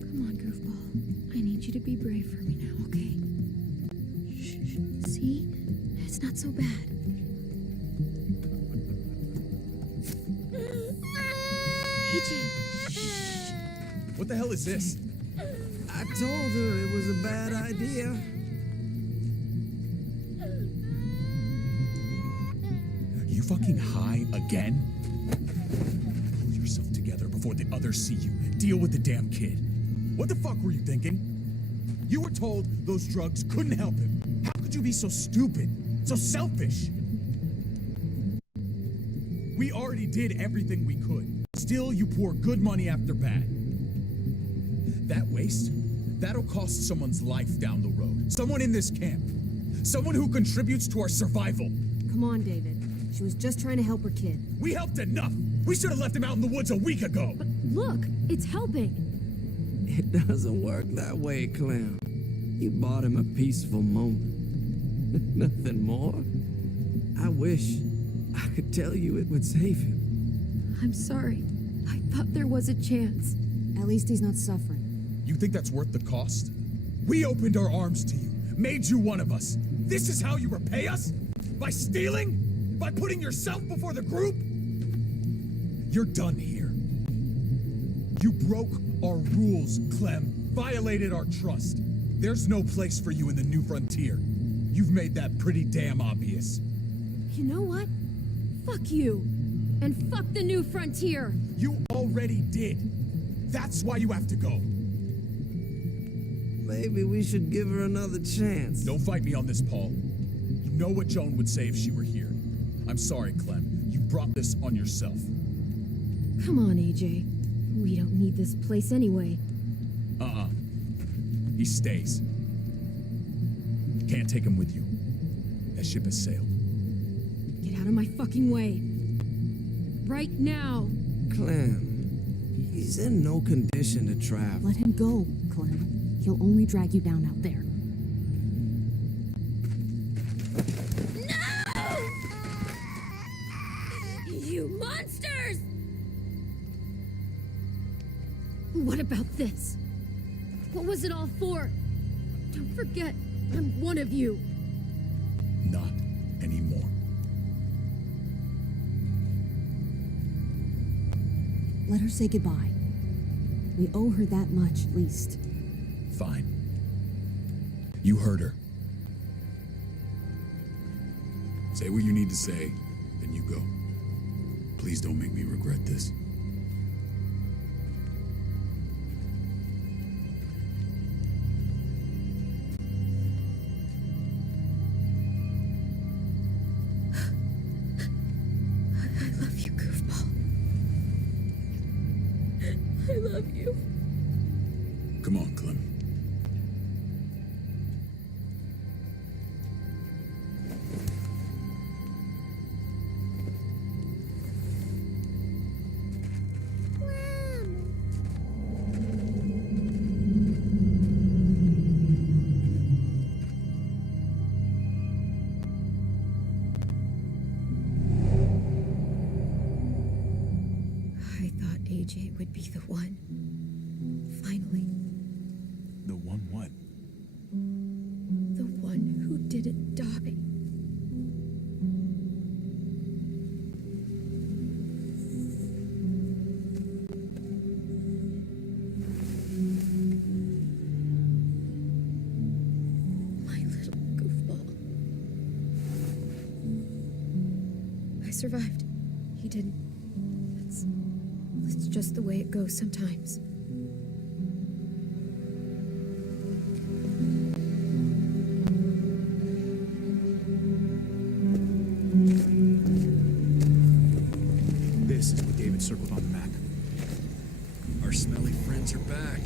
Come on, goofball. I need you to be brave for me now, okay? Shh. See? It's not so bad. AJ. What the hell is this? I told her it was a bad idea. You fucking high again? Pull yourself together before the others see you. Deal with the damn kid. What the fuck were you thinking? You were told those drugs couldn't help him. How could you be so stupid? So selfish? We already did everything we could. Still, you pour good money after bad. That waste, that'll cost someone's life down the road. Someone in this camp. Someone who contributes to our survival. Come on, David. She was just trying to help her kid. We helped enough. We should have left him out in the woods a week ago. But look, it's helping. It doesn't work that way, Clem. You bought him a peaceful moment. Nothing more. I wish I could tell you it would save him. I'm sorry. I thought there was a chance. At least he's not suffering. You think that's worth the cost? We opened our arms to you, made you one of us. This is how you repay us? By stealing? By putting yourself before the group? You're done here. You broke our rules, Clem. Violated our trust. There's no place for you in the New Frontier. You've made that pretty damn obvious. You know what? Fuck you. And fuck the New Frontier. You already did. That's why you have to go. Maybe we should give her another chance. Don't fight me on this, Paul. You know what Joan would say if she were here. I'm sorry, Clem. You brought this on yourself. Come on, AJ. We don't need this place anyway. He stays. Can't take him with you. That ship has sailed. Get out of my fucking way. Right now. Clem, he's in no condition to travel. Let him go, Clem. He'll only drag you down out there. No! You monsters! What about this? What was it all for? Don't forget, I'm one of you. Not anymore. Let her say goodbye. We owe her that much, at least. Fine. You heard her. Say what you need to say, then you go. Please don't make me regret this. I love you, goofball. I love you. Come on, Clem. I thought AJ would be the one. Finally. The one what? The one who didn't die. My little goofball. I survived. He didn't. It's just the way it goes sometimes. This is what David circled on the map. Our smelly friends are back.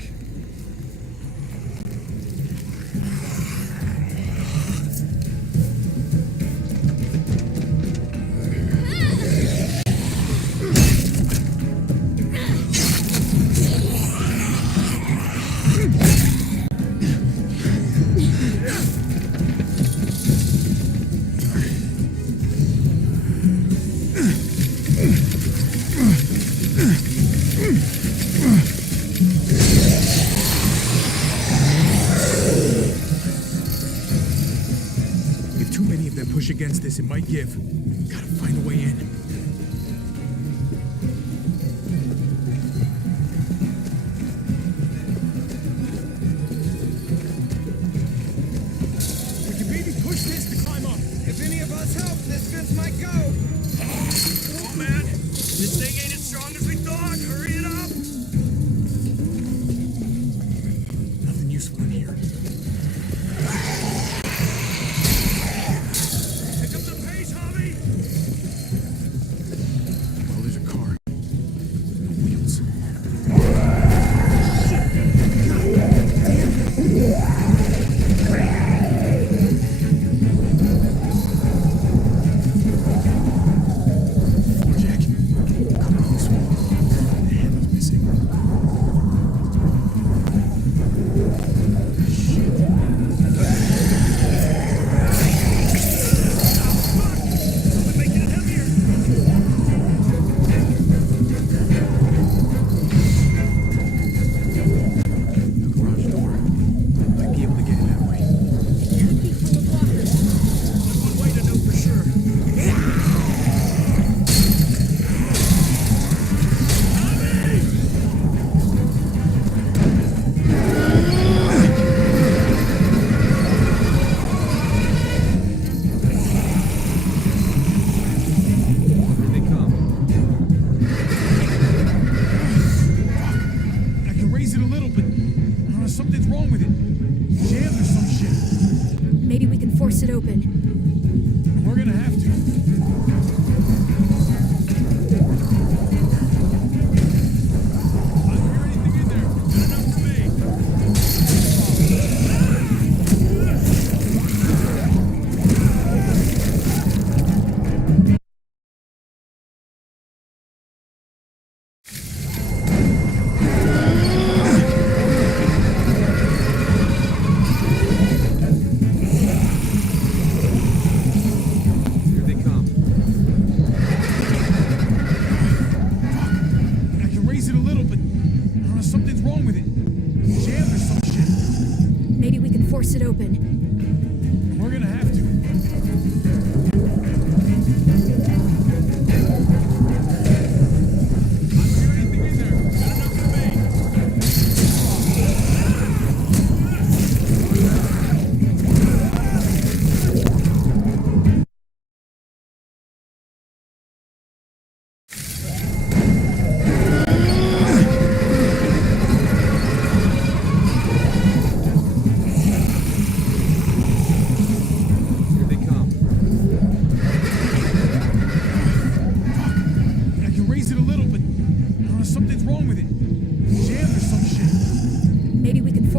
If too many of them push against this, it might give. Gotta find a way in. We can maybe push this to climb up. If any of us help, this fence might go. Oh man, this thing ain't as strong as we thought. Hurry it up. Nothing useful in here. Pick up the pace, Hobby. Well, there's a car. No wheels. Floor jack. Come on, this one.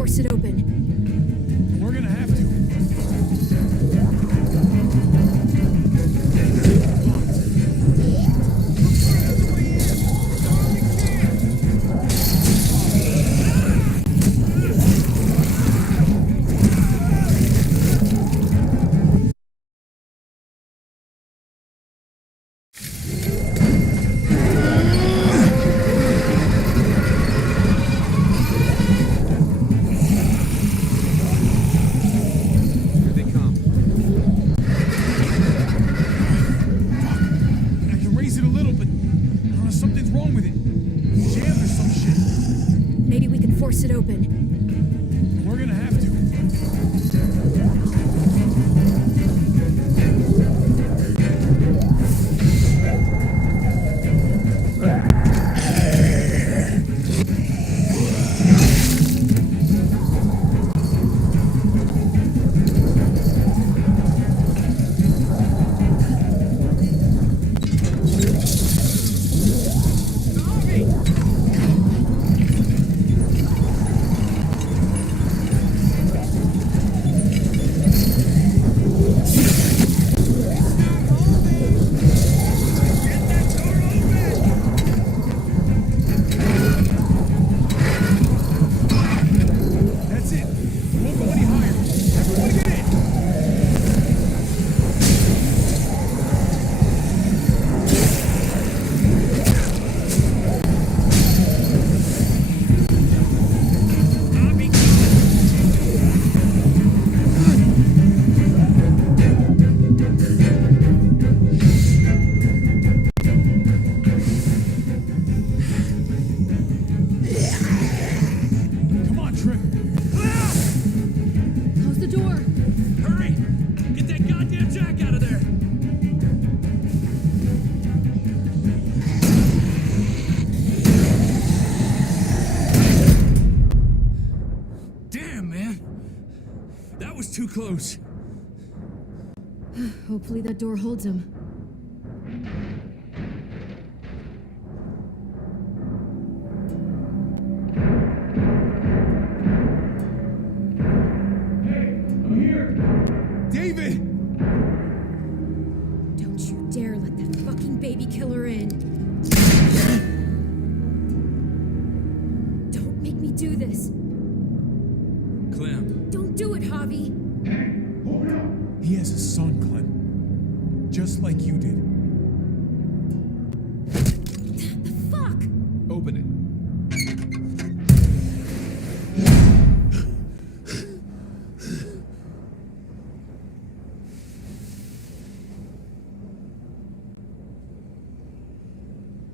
force it open. We're gonna have to. Force it open. We're gonna have to. Too close. Hopefully that door holds him. Hey, I'm here. David! Don't you dare let that fucking baby killer in. Don't make me do this. Clem. Don't do it, Javi. He has a son, Clem. Just like you did. The fuck? Open it.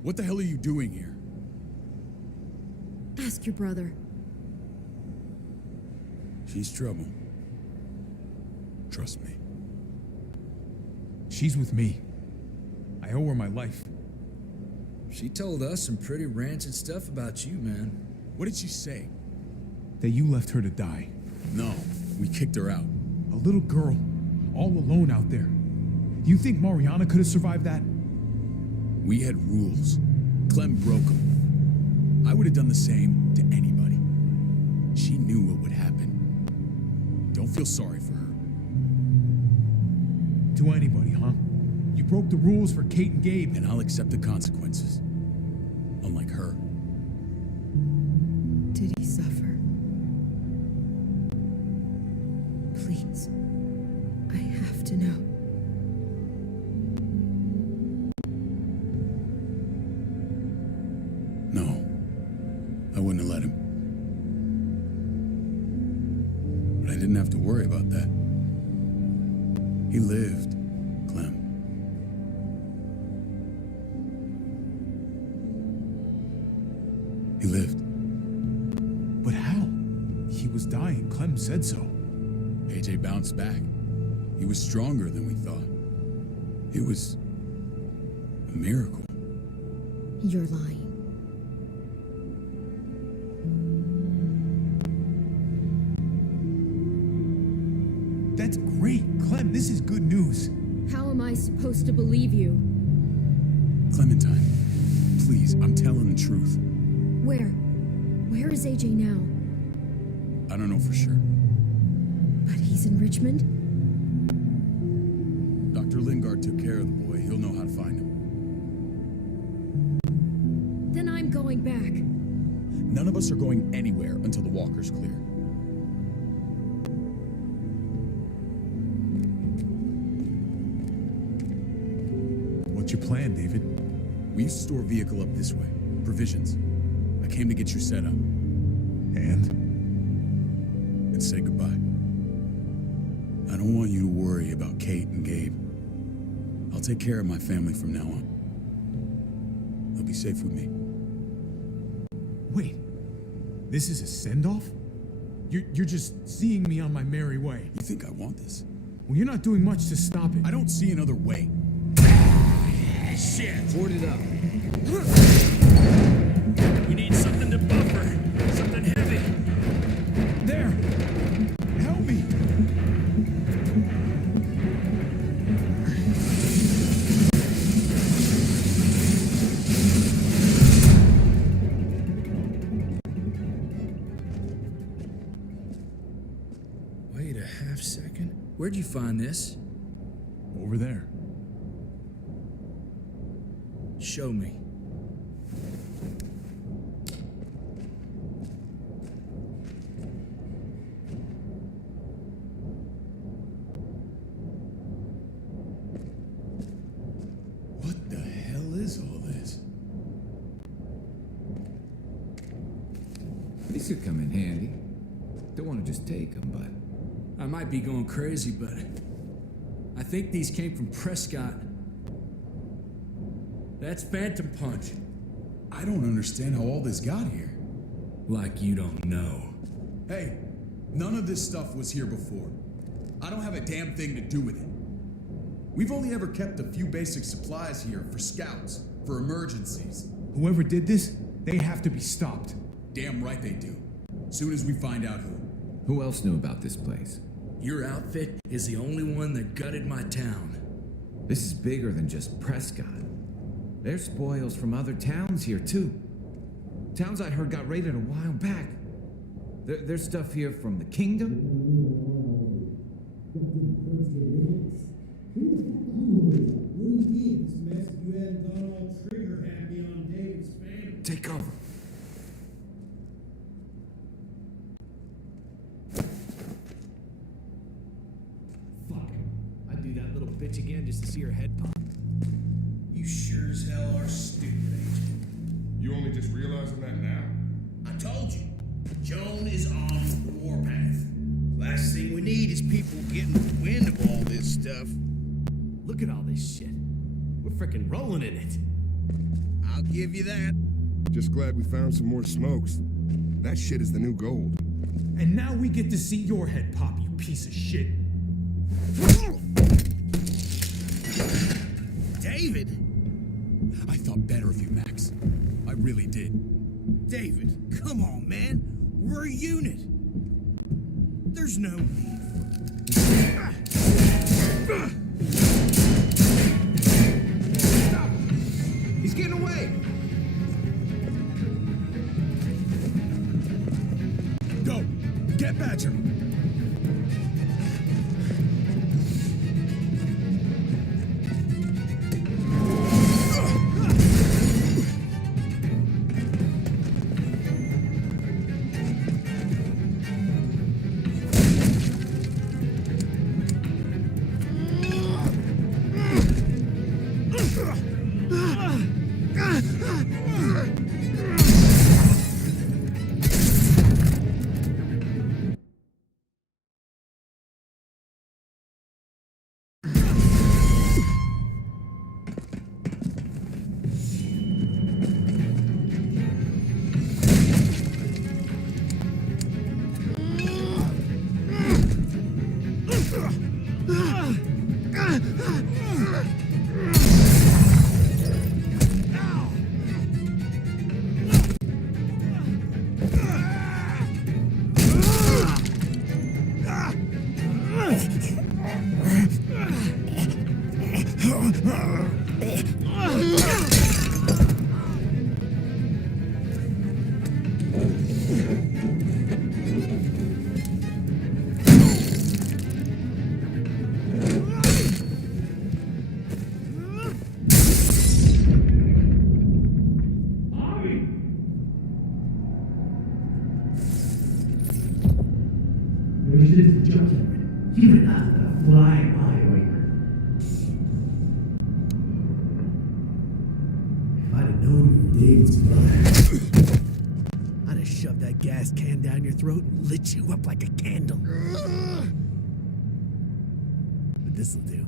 What the hell are you doing here? Ask your brother. She's trouble. Trust me. She's with me. I owe her my life. She told us some pretty rancid stuff about you, man. What did she say? That you left her to die. No, we kicked her out. A little girl, all alone out there. Do you think Mariana could have survived that? We had rules. Clem broke them. I would have done the same to anybody. She knew what would happen. Don't feel sorry for her. To anybody, huh? You broke the rules for Kate and Gabe. And I'll accept the consequences. Unlike her. Did he suffer? Please. I have to know. No. I wouldn't have let him. But I didn't have to worry about that. He lived, Clem. He lived. But how? He was dying. Clem said so. AJ bounced back. He was stronger than we thought. It was a miracle. You're lying. That's great. Clem, this is good news. How am I supposed to believe you? Clementine, please, I'm telling the truth. Where? Where is AJ now? I don't know for sure. But he's in Richmond? Dr. Lingard took care of the boy. He'll know how to find him. Then I'm going back. None of us are going anywhere until the walker's clear. What's your plan, David? We used to store a vehicle up this way. Provisions. I came to get you set up. And? And say goodbye. I don't want you to worry about Kate and Gabe. I'll take care of my family from now on. They'll be safe with me. Wait, this is a send-off? You're just seeing me on my merry way. You think I want this? Well, you're not doing much to stop it. I don't see another way. Shit! Board it up. We need something to buffer. Something heavy. There! Help me! Wait a half second. Where'd you find this? Over there. Show me. What the hell is all this? These could come in handy. Don't want to just take them, but... I might be going crazy, but I think these came from Prescott. That's Phantom Punch. I don't understand how all this got here. Like you don't know. Hey, none of this stuff was here before. I don't have a damn thing to do with it. We've only ever kept a few basic supplies here for scouts, for emergencies. Whoever did this, they have to be stopped. Damn right they do. Soon as we find out who. Who else knew about this place? Your outfit is the only one that gutted my town. This is bigger than just Prescott. There's spoils from other towns here, too. Towns I heard got raided a while back. There's stuff here from the kingdom. Take cover. Fuck. I'd do that little bitch again just to see her head pop. You sure as hell are stupid, Agent. You only just realizing that now? I told you. Joan is on the warpath. Last thing we need is people getting wind of all this stuff. Look at all this shit. We're frickin' rolling in it. I'll give you that. Just glad we found some more smokes. That shit is the new gold. And now we get to see your head pop, you piece of shit. David? I thought better of you, Max. I really did. David, come on, man. We're a unit. There's no need for... He's getting away! Go! Get Badger! David's blood. I'd have shoved that gas can down your throat and lit you up like a candle. But this'll do.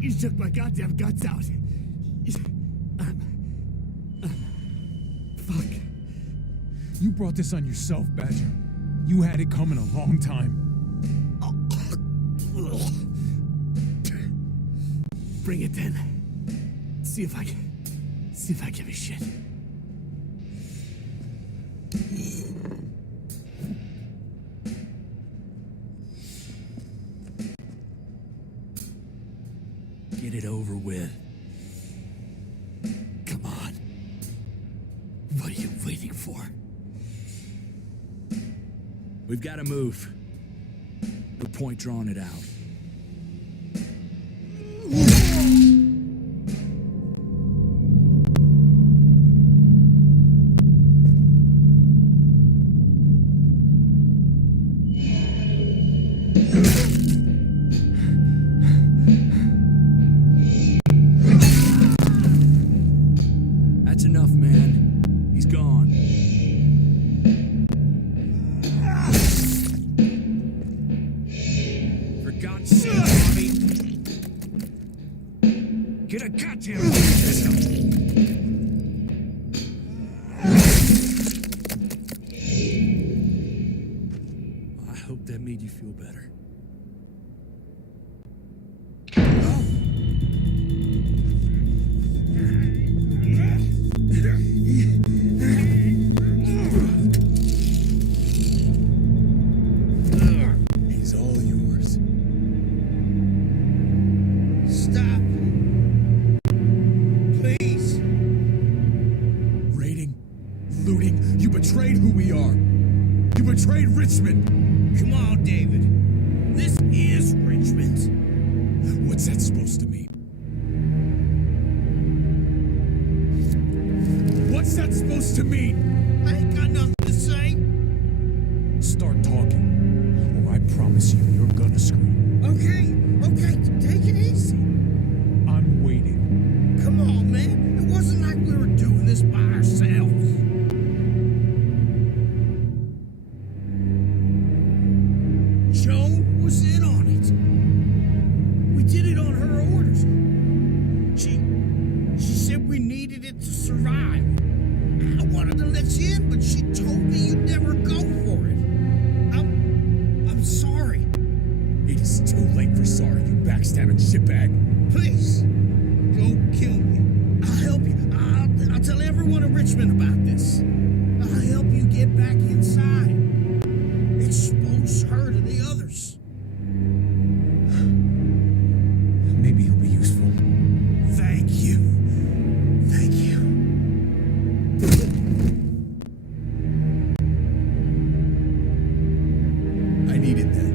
You took my goddamn guts out. Fuck. You brought this on yourself, Badger. You had it coming a long time. Bring it then. See if I give a shit. Get it over with. Come on. What are you waiting for? We've got to move. No point drawing it out. That's enough, man. He's gone. For God's sake, Bobby. Get a goddamn I hope that made you feel better. He's all yours. Stop. Please. Raiding, looting, you betrayed who we are. You betrayed Richmond. Come on, David. This is Richmond. What's that supposed to mean? What's that supposed to mean? I ain't got nothing to say. Start talking, or I promise you're gonna scream. Okay, take it easy. I'm waiting. Come on, man. It wasn't like we were doing this by ourselves. Joan was in on it. We did it on her orders. She said we needed it to survive. I wanted to let you in, but she told me you'd never go for it. I'm sorry. It is too late for sorry, you backstabbing shitbag. Please, don't kill me. I'll help you. I'll tell everyone in Richmond about this. I'll help you get back inside. Expose her to the others. Maybe he'll be useful. Thank you. Thank you. I needed that.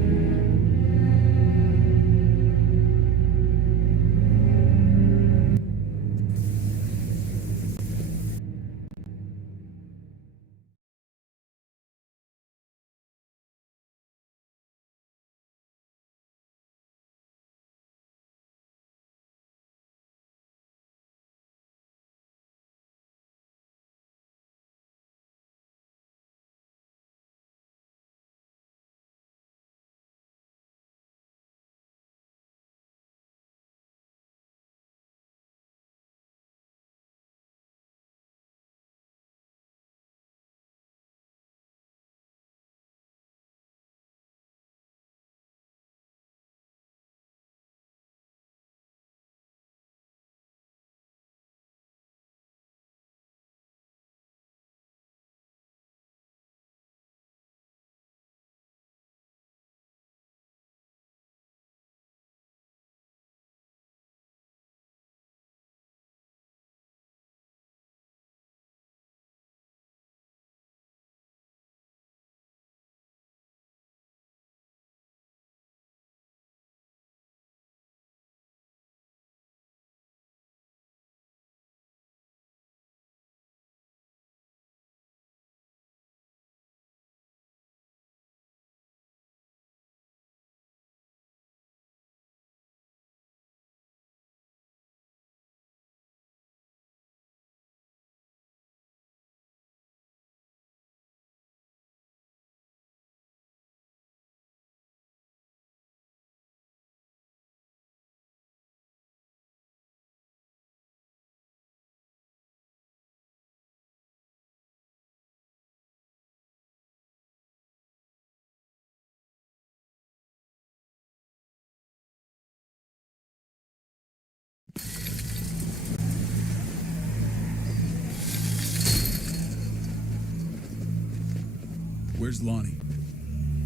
Where's Lonnie?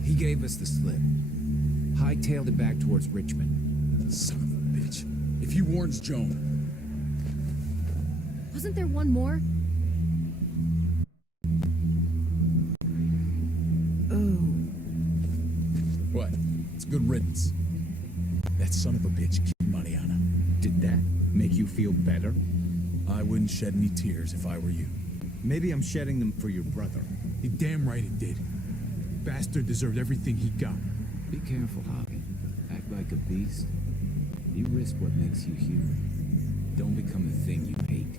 He gave us the slip. Hightailed it back towards Richmond. Son of a bitch. If he warns Joan... Wasn't there one more? What? It's good riddance. That son of a bitch killed Mariana. Did that make you feel better? I wouldn't shed any tears if I were you. Maybe I'm shedding them for your brother. You're damn right it did. Bastard deserved everything he got. Be careful, Hobby. Act like a beast. You risk what makes you human. Don't become the thing you hate.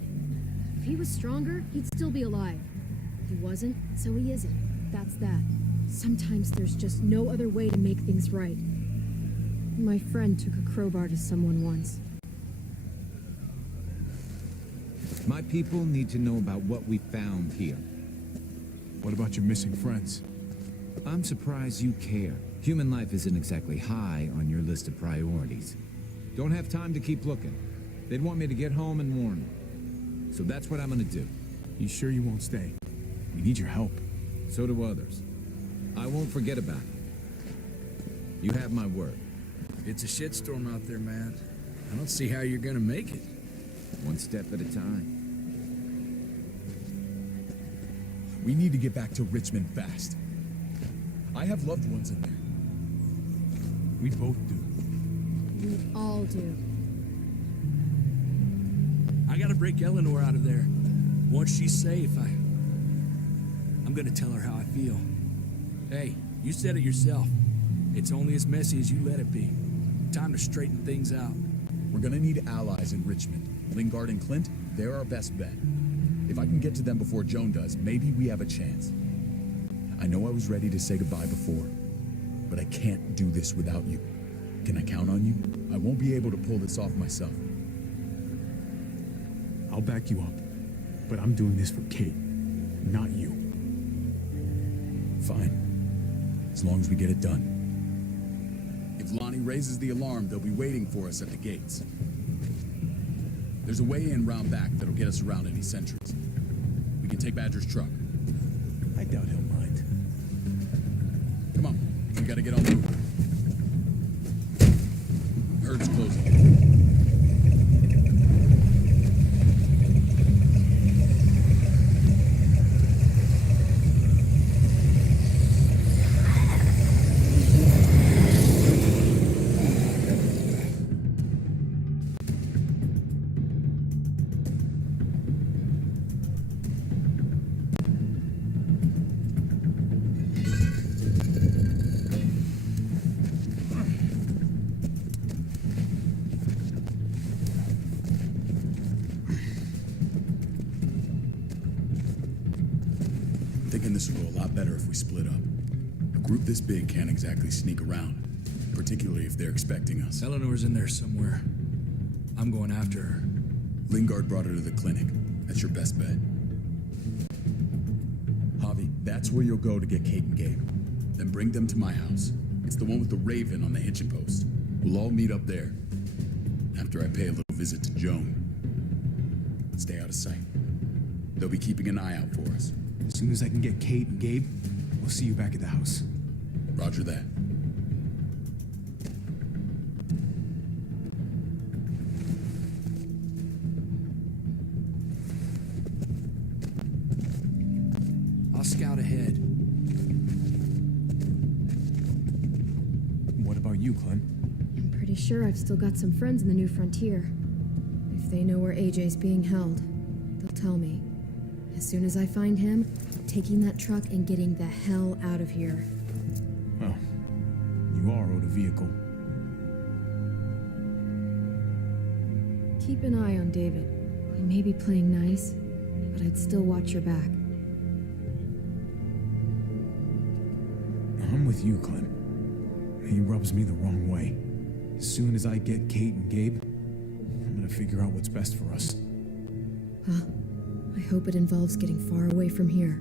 If he was stronger, he'd still be alive. He wasn't, so he isn't. That's that. Sometimes there's just no other way to make things right. My friend took a crowbar to someone once. My people need to know about what we found here. What about your missing friends? I'm surprised you care. Human life isn't exactly high on your list of priorities. Don't have time to keep looking. They'd want me to get home and warn them. So that's what I'm gonna do. You sure you won't stay? We need your help. So do others. I won't forget about it. You have my word. It's a shitstorm out there, man. I don't see how you're gonna make it. One step at a time. We need to get back to Richmond fast. I have loved ones in there. We both do. We all do. I gotta break Eleanor out of there. Once she's safe, I'm gonna tell her how I feel. Hey, you said it yourself. It's only as messy as you let it be. Time to straighten things out. We're gonna need allies in Richmond. Lingard and Clint, they're our best bet. If I can get to them before Joan does, maybe we have a chance. I know I was ready to say goodbye before, but I can't do this without you. Can I count on you? I won't be able to pull this off myself. I'll back you up, but I'm doing this for Kate, not you. Fine. As long as we get it done. If Lonnie raises the alarm, they'll be waiting for us at the gates. There's a way in round back that'll get us around any sentries. We can take Badger's truck. I doubt he'll mind. Come on, we gotta get on the move. Herd's closing. Thinking this will go a lot better if we split up. A group this big can't exactly sneak around, particularly if they're expecting us. Eleanor's in there somewhere. I'm going after her. Lingard brought her to the clinic. That's your best bet. Javi, that's where you'll go to get Kate and Gabe. Then bring them to my house. It's the one with the raven on the hitching post. We'll all meet up there. After I pay a little visit to Joan. Stay out of sight. They'll be keeping an eye out for us. As soon as I can get Kate and Gabe, we'll see you back at the house. Roger that. I'll scout ahead. What about you, Clem? I'm pretty sure I've still got some friends in the New Frontier. If they know where AJ's being held, they'll tell me. As soon as I find him, I'm taking that truck and getting the hell out of here. Well, you are owed a vehicle. Keep an eye on David. He may be playing nice, but I'd still watch your back. I'm with you, Clem. He rubs me the wrong way. As soon as I get Kate and Gabe, I'm gonna figure out what's best for us. Huh. I hope it involves getting far away from here.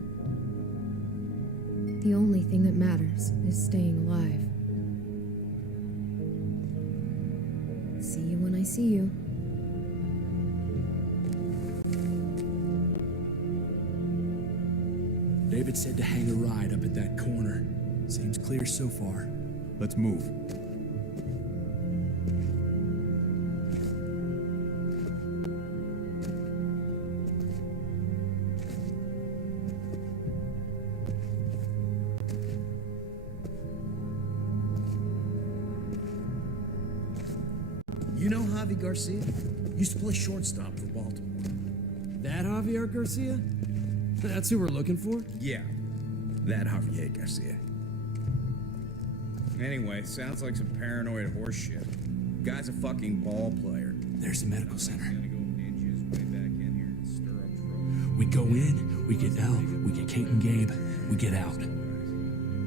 The only thing that matters is staying alive. See you when I see you. David said to hang a ride up at that corner. Seems clear so far. Let's move. You know Javi Garcia? Used to play shortstop for Baltimore. That Javier Garcia? That's who we're looking for? Yeah, that Javier Garcia. Anyway, sounds like some paranoid horse shit. Guy's a fucking ball player. There's the medical center. Way back in here and stir up trouble. We go in, we get out, we get Kate and Gabe, we get out.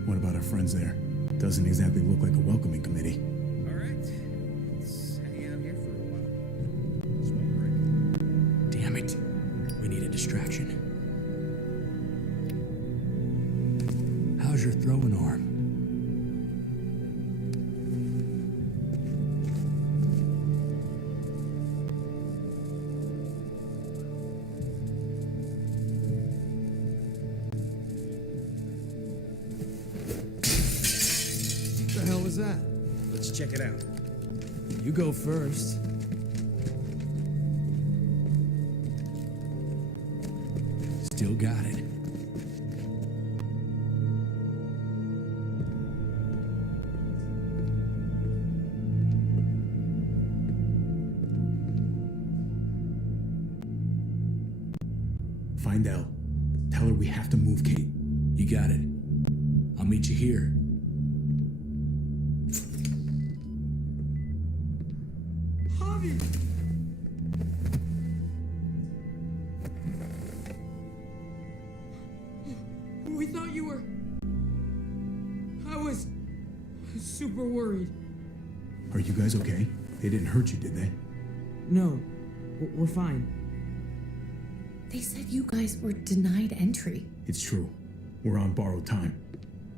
What about our friends there? Doesn't exactly look like a welcoming committee. All right, let's hang out here for a while. Smoke break. Damn it. We need a distraction. How's your throwing arm? What the hell was that? Let's check it out. You go first. Still got it. Find Elle. Tell her we have to move Kate. You got it. I'll meet you here. Javi! We thought you were... I was super worried. Are you guys okay? They didn't hurt you, did they? No, we're fine. They said you guys were denied entry. It's true. We're on borrowed time.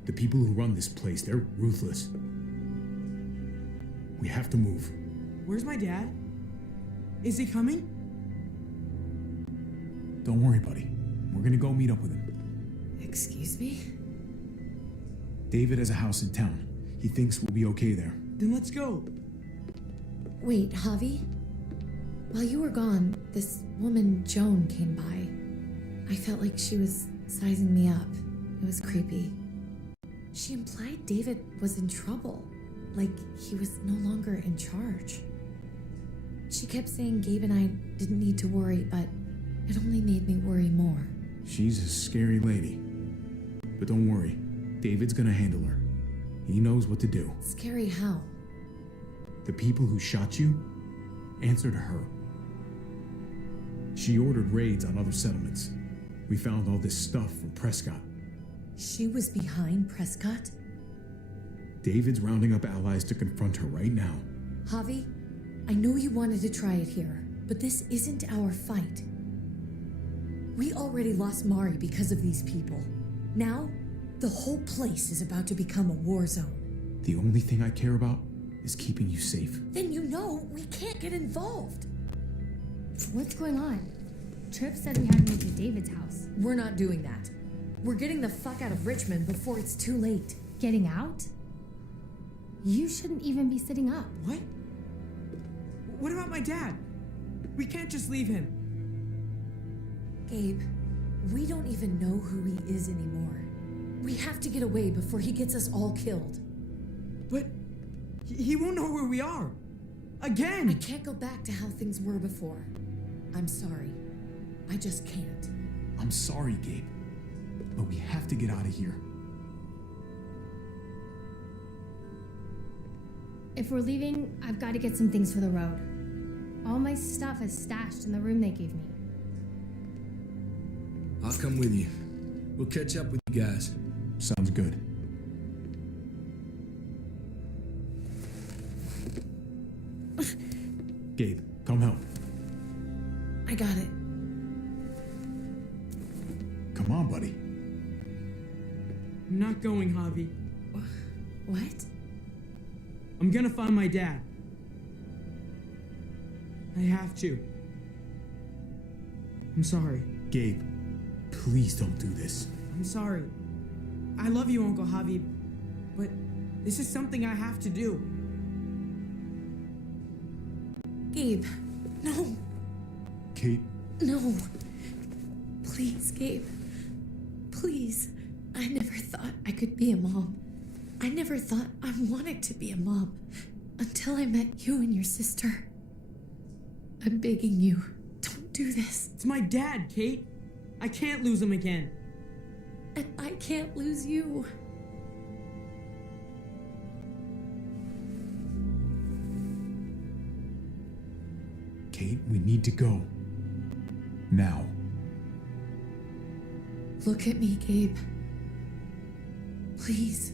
The people who run this place, they're ruthless. We have to move. Where's my dad? Is he coming? Don't worry, buddy. We're gonna go meet up with him. Excuse me? David has a house in town. He thinks we'll be okay there. Then let's go. Wait, Javi? While you were gone, this woman, Joan, came by. I felt like she was sizing me up. It was creepy. She implied David was in trouble, like he was no longer in charge. She kept saying Gabe and I didn't need to worry, but it only made me worry more. She's a scary lady. But don't worry. David's gonna handle her. He knows what to do. Scary how? The people who shot you answer to her. She ordered raids on other settlements. We found all this stuff from Prescott. She was behind Prescott? David's rounding up allies to confront her right now. Javi, I know you wanted to try it here, but this isn't our fight. We already lost Mari because of these people. Now, the whole place is about to become a war zone. The only thing I care about is keeping you safe. Then you know we can't get involved. What's going on? Tripp said we had to move to David's house. We're not doing that. We're getting the fuck out of Richmond before it's too late. Getting out? You shouldn't even be sitting up. What? What about my dad? We can't just leave him. Gabe, we don't even know who he is anymore. We have to get away before he gets us all killed. But he won't know where we are. Again! I can't go back to how things were before. I'm sorry. I just can't. I'm sorry, Gabe. But we have to get out of here. If we're leaving, I've got to get some things for the road. All my stuff is stashed in the room they gave me. I'll come with you. We'll catch up with you guys. Sounds good. Gabe, come help. I got it. Come on, buddy. I'm not going, Javi. What? I'm gonna find my dad. I have to. I'm sorry. Gabe, please don't do this. I'm sorry. I love you, Uncle Javi, but this is something I have to do. Gabe, no. Kate. No. Please, Gabe. Please. I never thought I could be a mom. I never thought I wanted to be a mom until I met you and your sister. I'm begging you, don't do this. It's my dad, Kate. I can't lose him again. And I can't lose you. Kate, we need to go. Now. Look at me, Gabe. Please.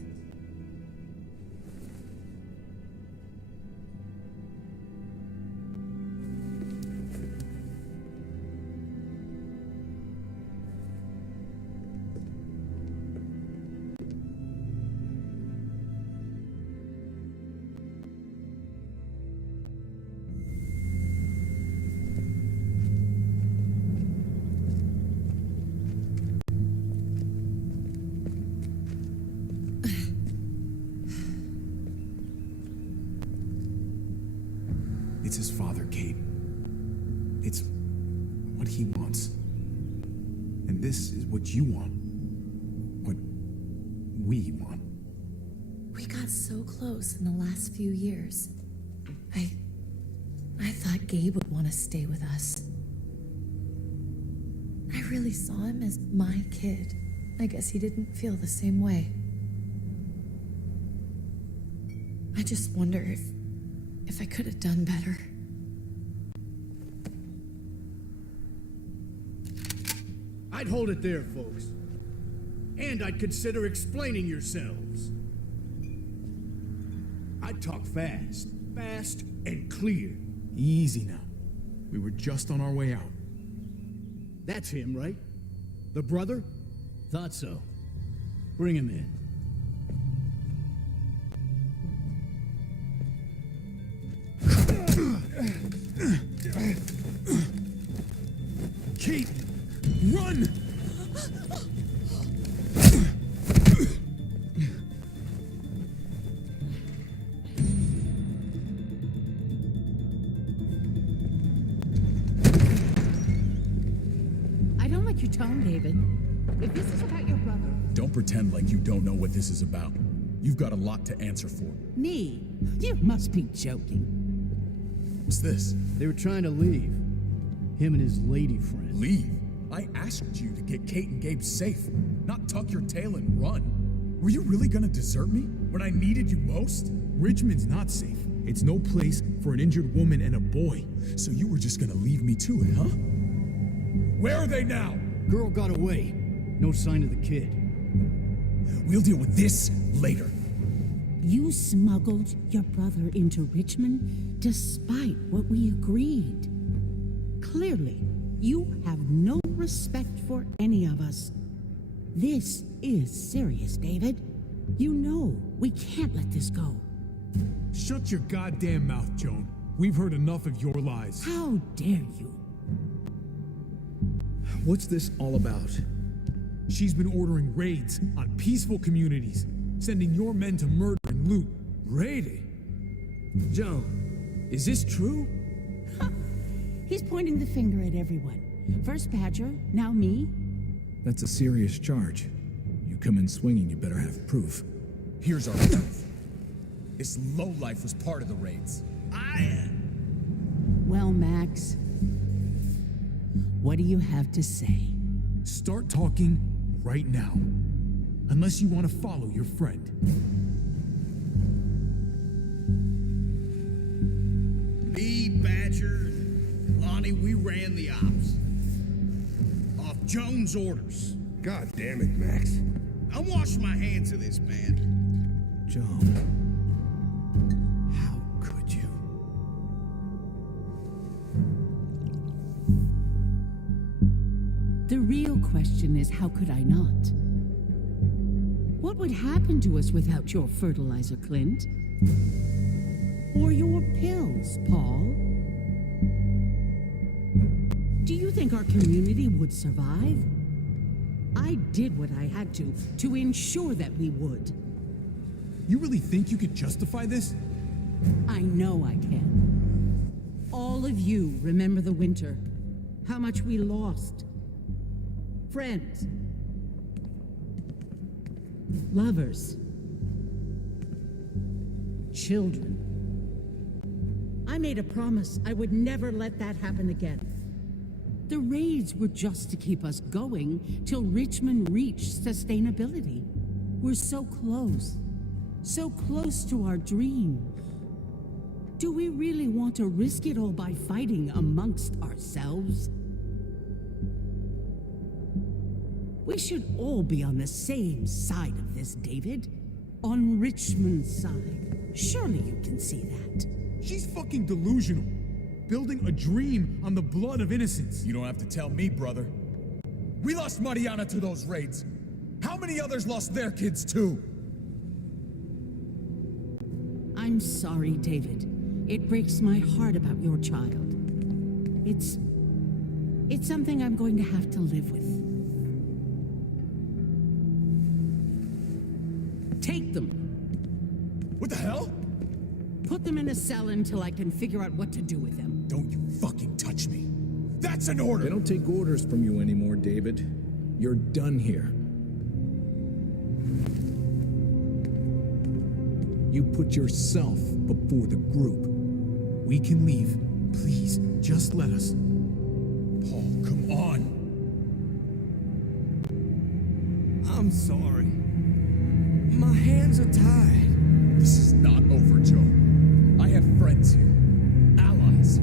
It's his father, Kate. It's what he wants. And this is what you want. What we want. We got so close in the last few years. I thought Gabe would want to stay with us. I really saw him as my kid. I guess he didn't feel the same way. I just wonder if I could have done better. I'd hold it there, folks. And I'd consider explaining yourselves. I'd talk fast and clear. Easy now. We were just on our way out. That's him, right? The brother? Thought so. Bring him in. Kate! Run! I don't like your tone, David. If this is about your brother... Don't pretend like you don't know what this is about. You've got a lot to answer for. Me? You must be joking. What's this? They were trying to leave. Him and his lady friend. Leave? I asked you to get Kate and Gabe safe, not tuck your tail and run. Were you really gonna desert me when I needed you most? Richmond's not safe. It's no place for an injured woman and a boy. So you were just gonna leave me to it, huh? Where are they now? Girl got away. No sign of the kid. We'll deal with this later. You smuggled your brother into Richmond despite what we agreed. Clearly, you have no respect for any of us. This is serious, David. You know we can't let this go. Shut your goddamn mouth, Joan. We've heard enough of your lies. How dare you? What's this all about? She's been ordering raids on peaceful communities, sending your men to murder and loot. Raiding? Joan, is this true? He's pointing the finger at everyone. First Badger, now me. That's a serious charge. You come in swinging, you better have proof. Here's our proof. This lowlife was part of the raids. Well, Max, what do you have to say? Start talking right now. Unless you want to follow your friend. Me, Badger, Lonnie, we ran the ops. Off Joan's orders. God damn it, Max. I'm washing my hands of this, man. Joan. How could you? The real question is, how could I not? What would happen to us without your fertilizer, Clint? Or your pills, Paul? Do you think our community would survive? I did what I had to ensure that we would. You really think you could justify this? I know I can. All of you remember the winter. How much we lost. Friends. Lovers. Children. I made a promise I would never let that happen again. The raids were just to keep us going till Richmond reached sustainability. We're so close to our dream. Do we really want to risk it all by fighting amongst ourselves? We should all be on the same side of this, David. On Richmond's side. Surely you can see that. She's fucking delusional. Building a dream on the blood of innocents. You don't have to tell me, brother. We lost Mariana to those raids. How many others lost their kids too? I'm sorry, David. It breaks my heart about your child. It's something I'm going to have to live with. Take them. What the hell? Put them in a cell until I can figure out what to do with them. Don't you fucking touch me. That's an order! They don't take orders from you anymore, David. You're done here. You put yourself before the group. We can leave. Please, just let us. Paul, come on! I'm sorry. My hands are tied. This is not over, Joe. I have friends here. Allies.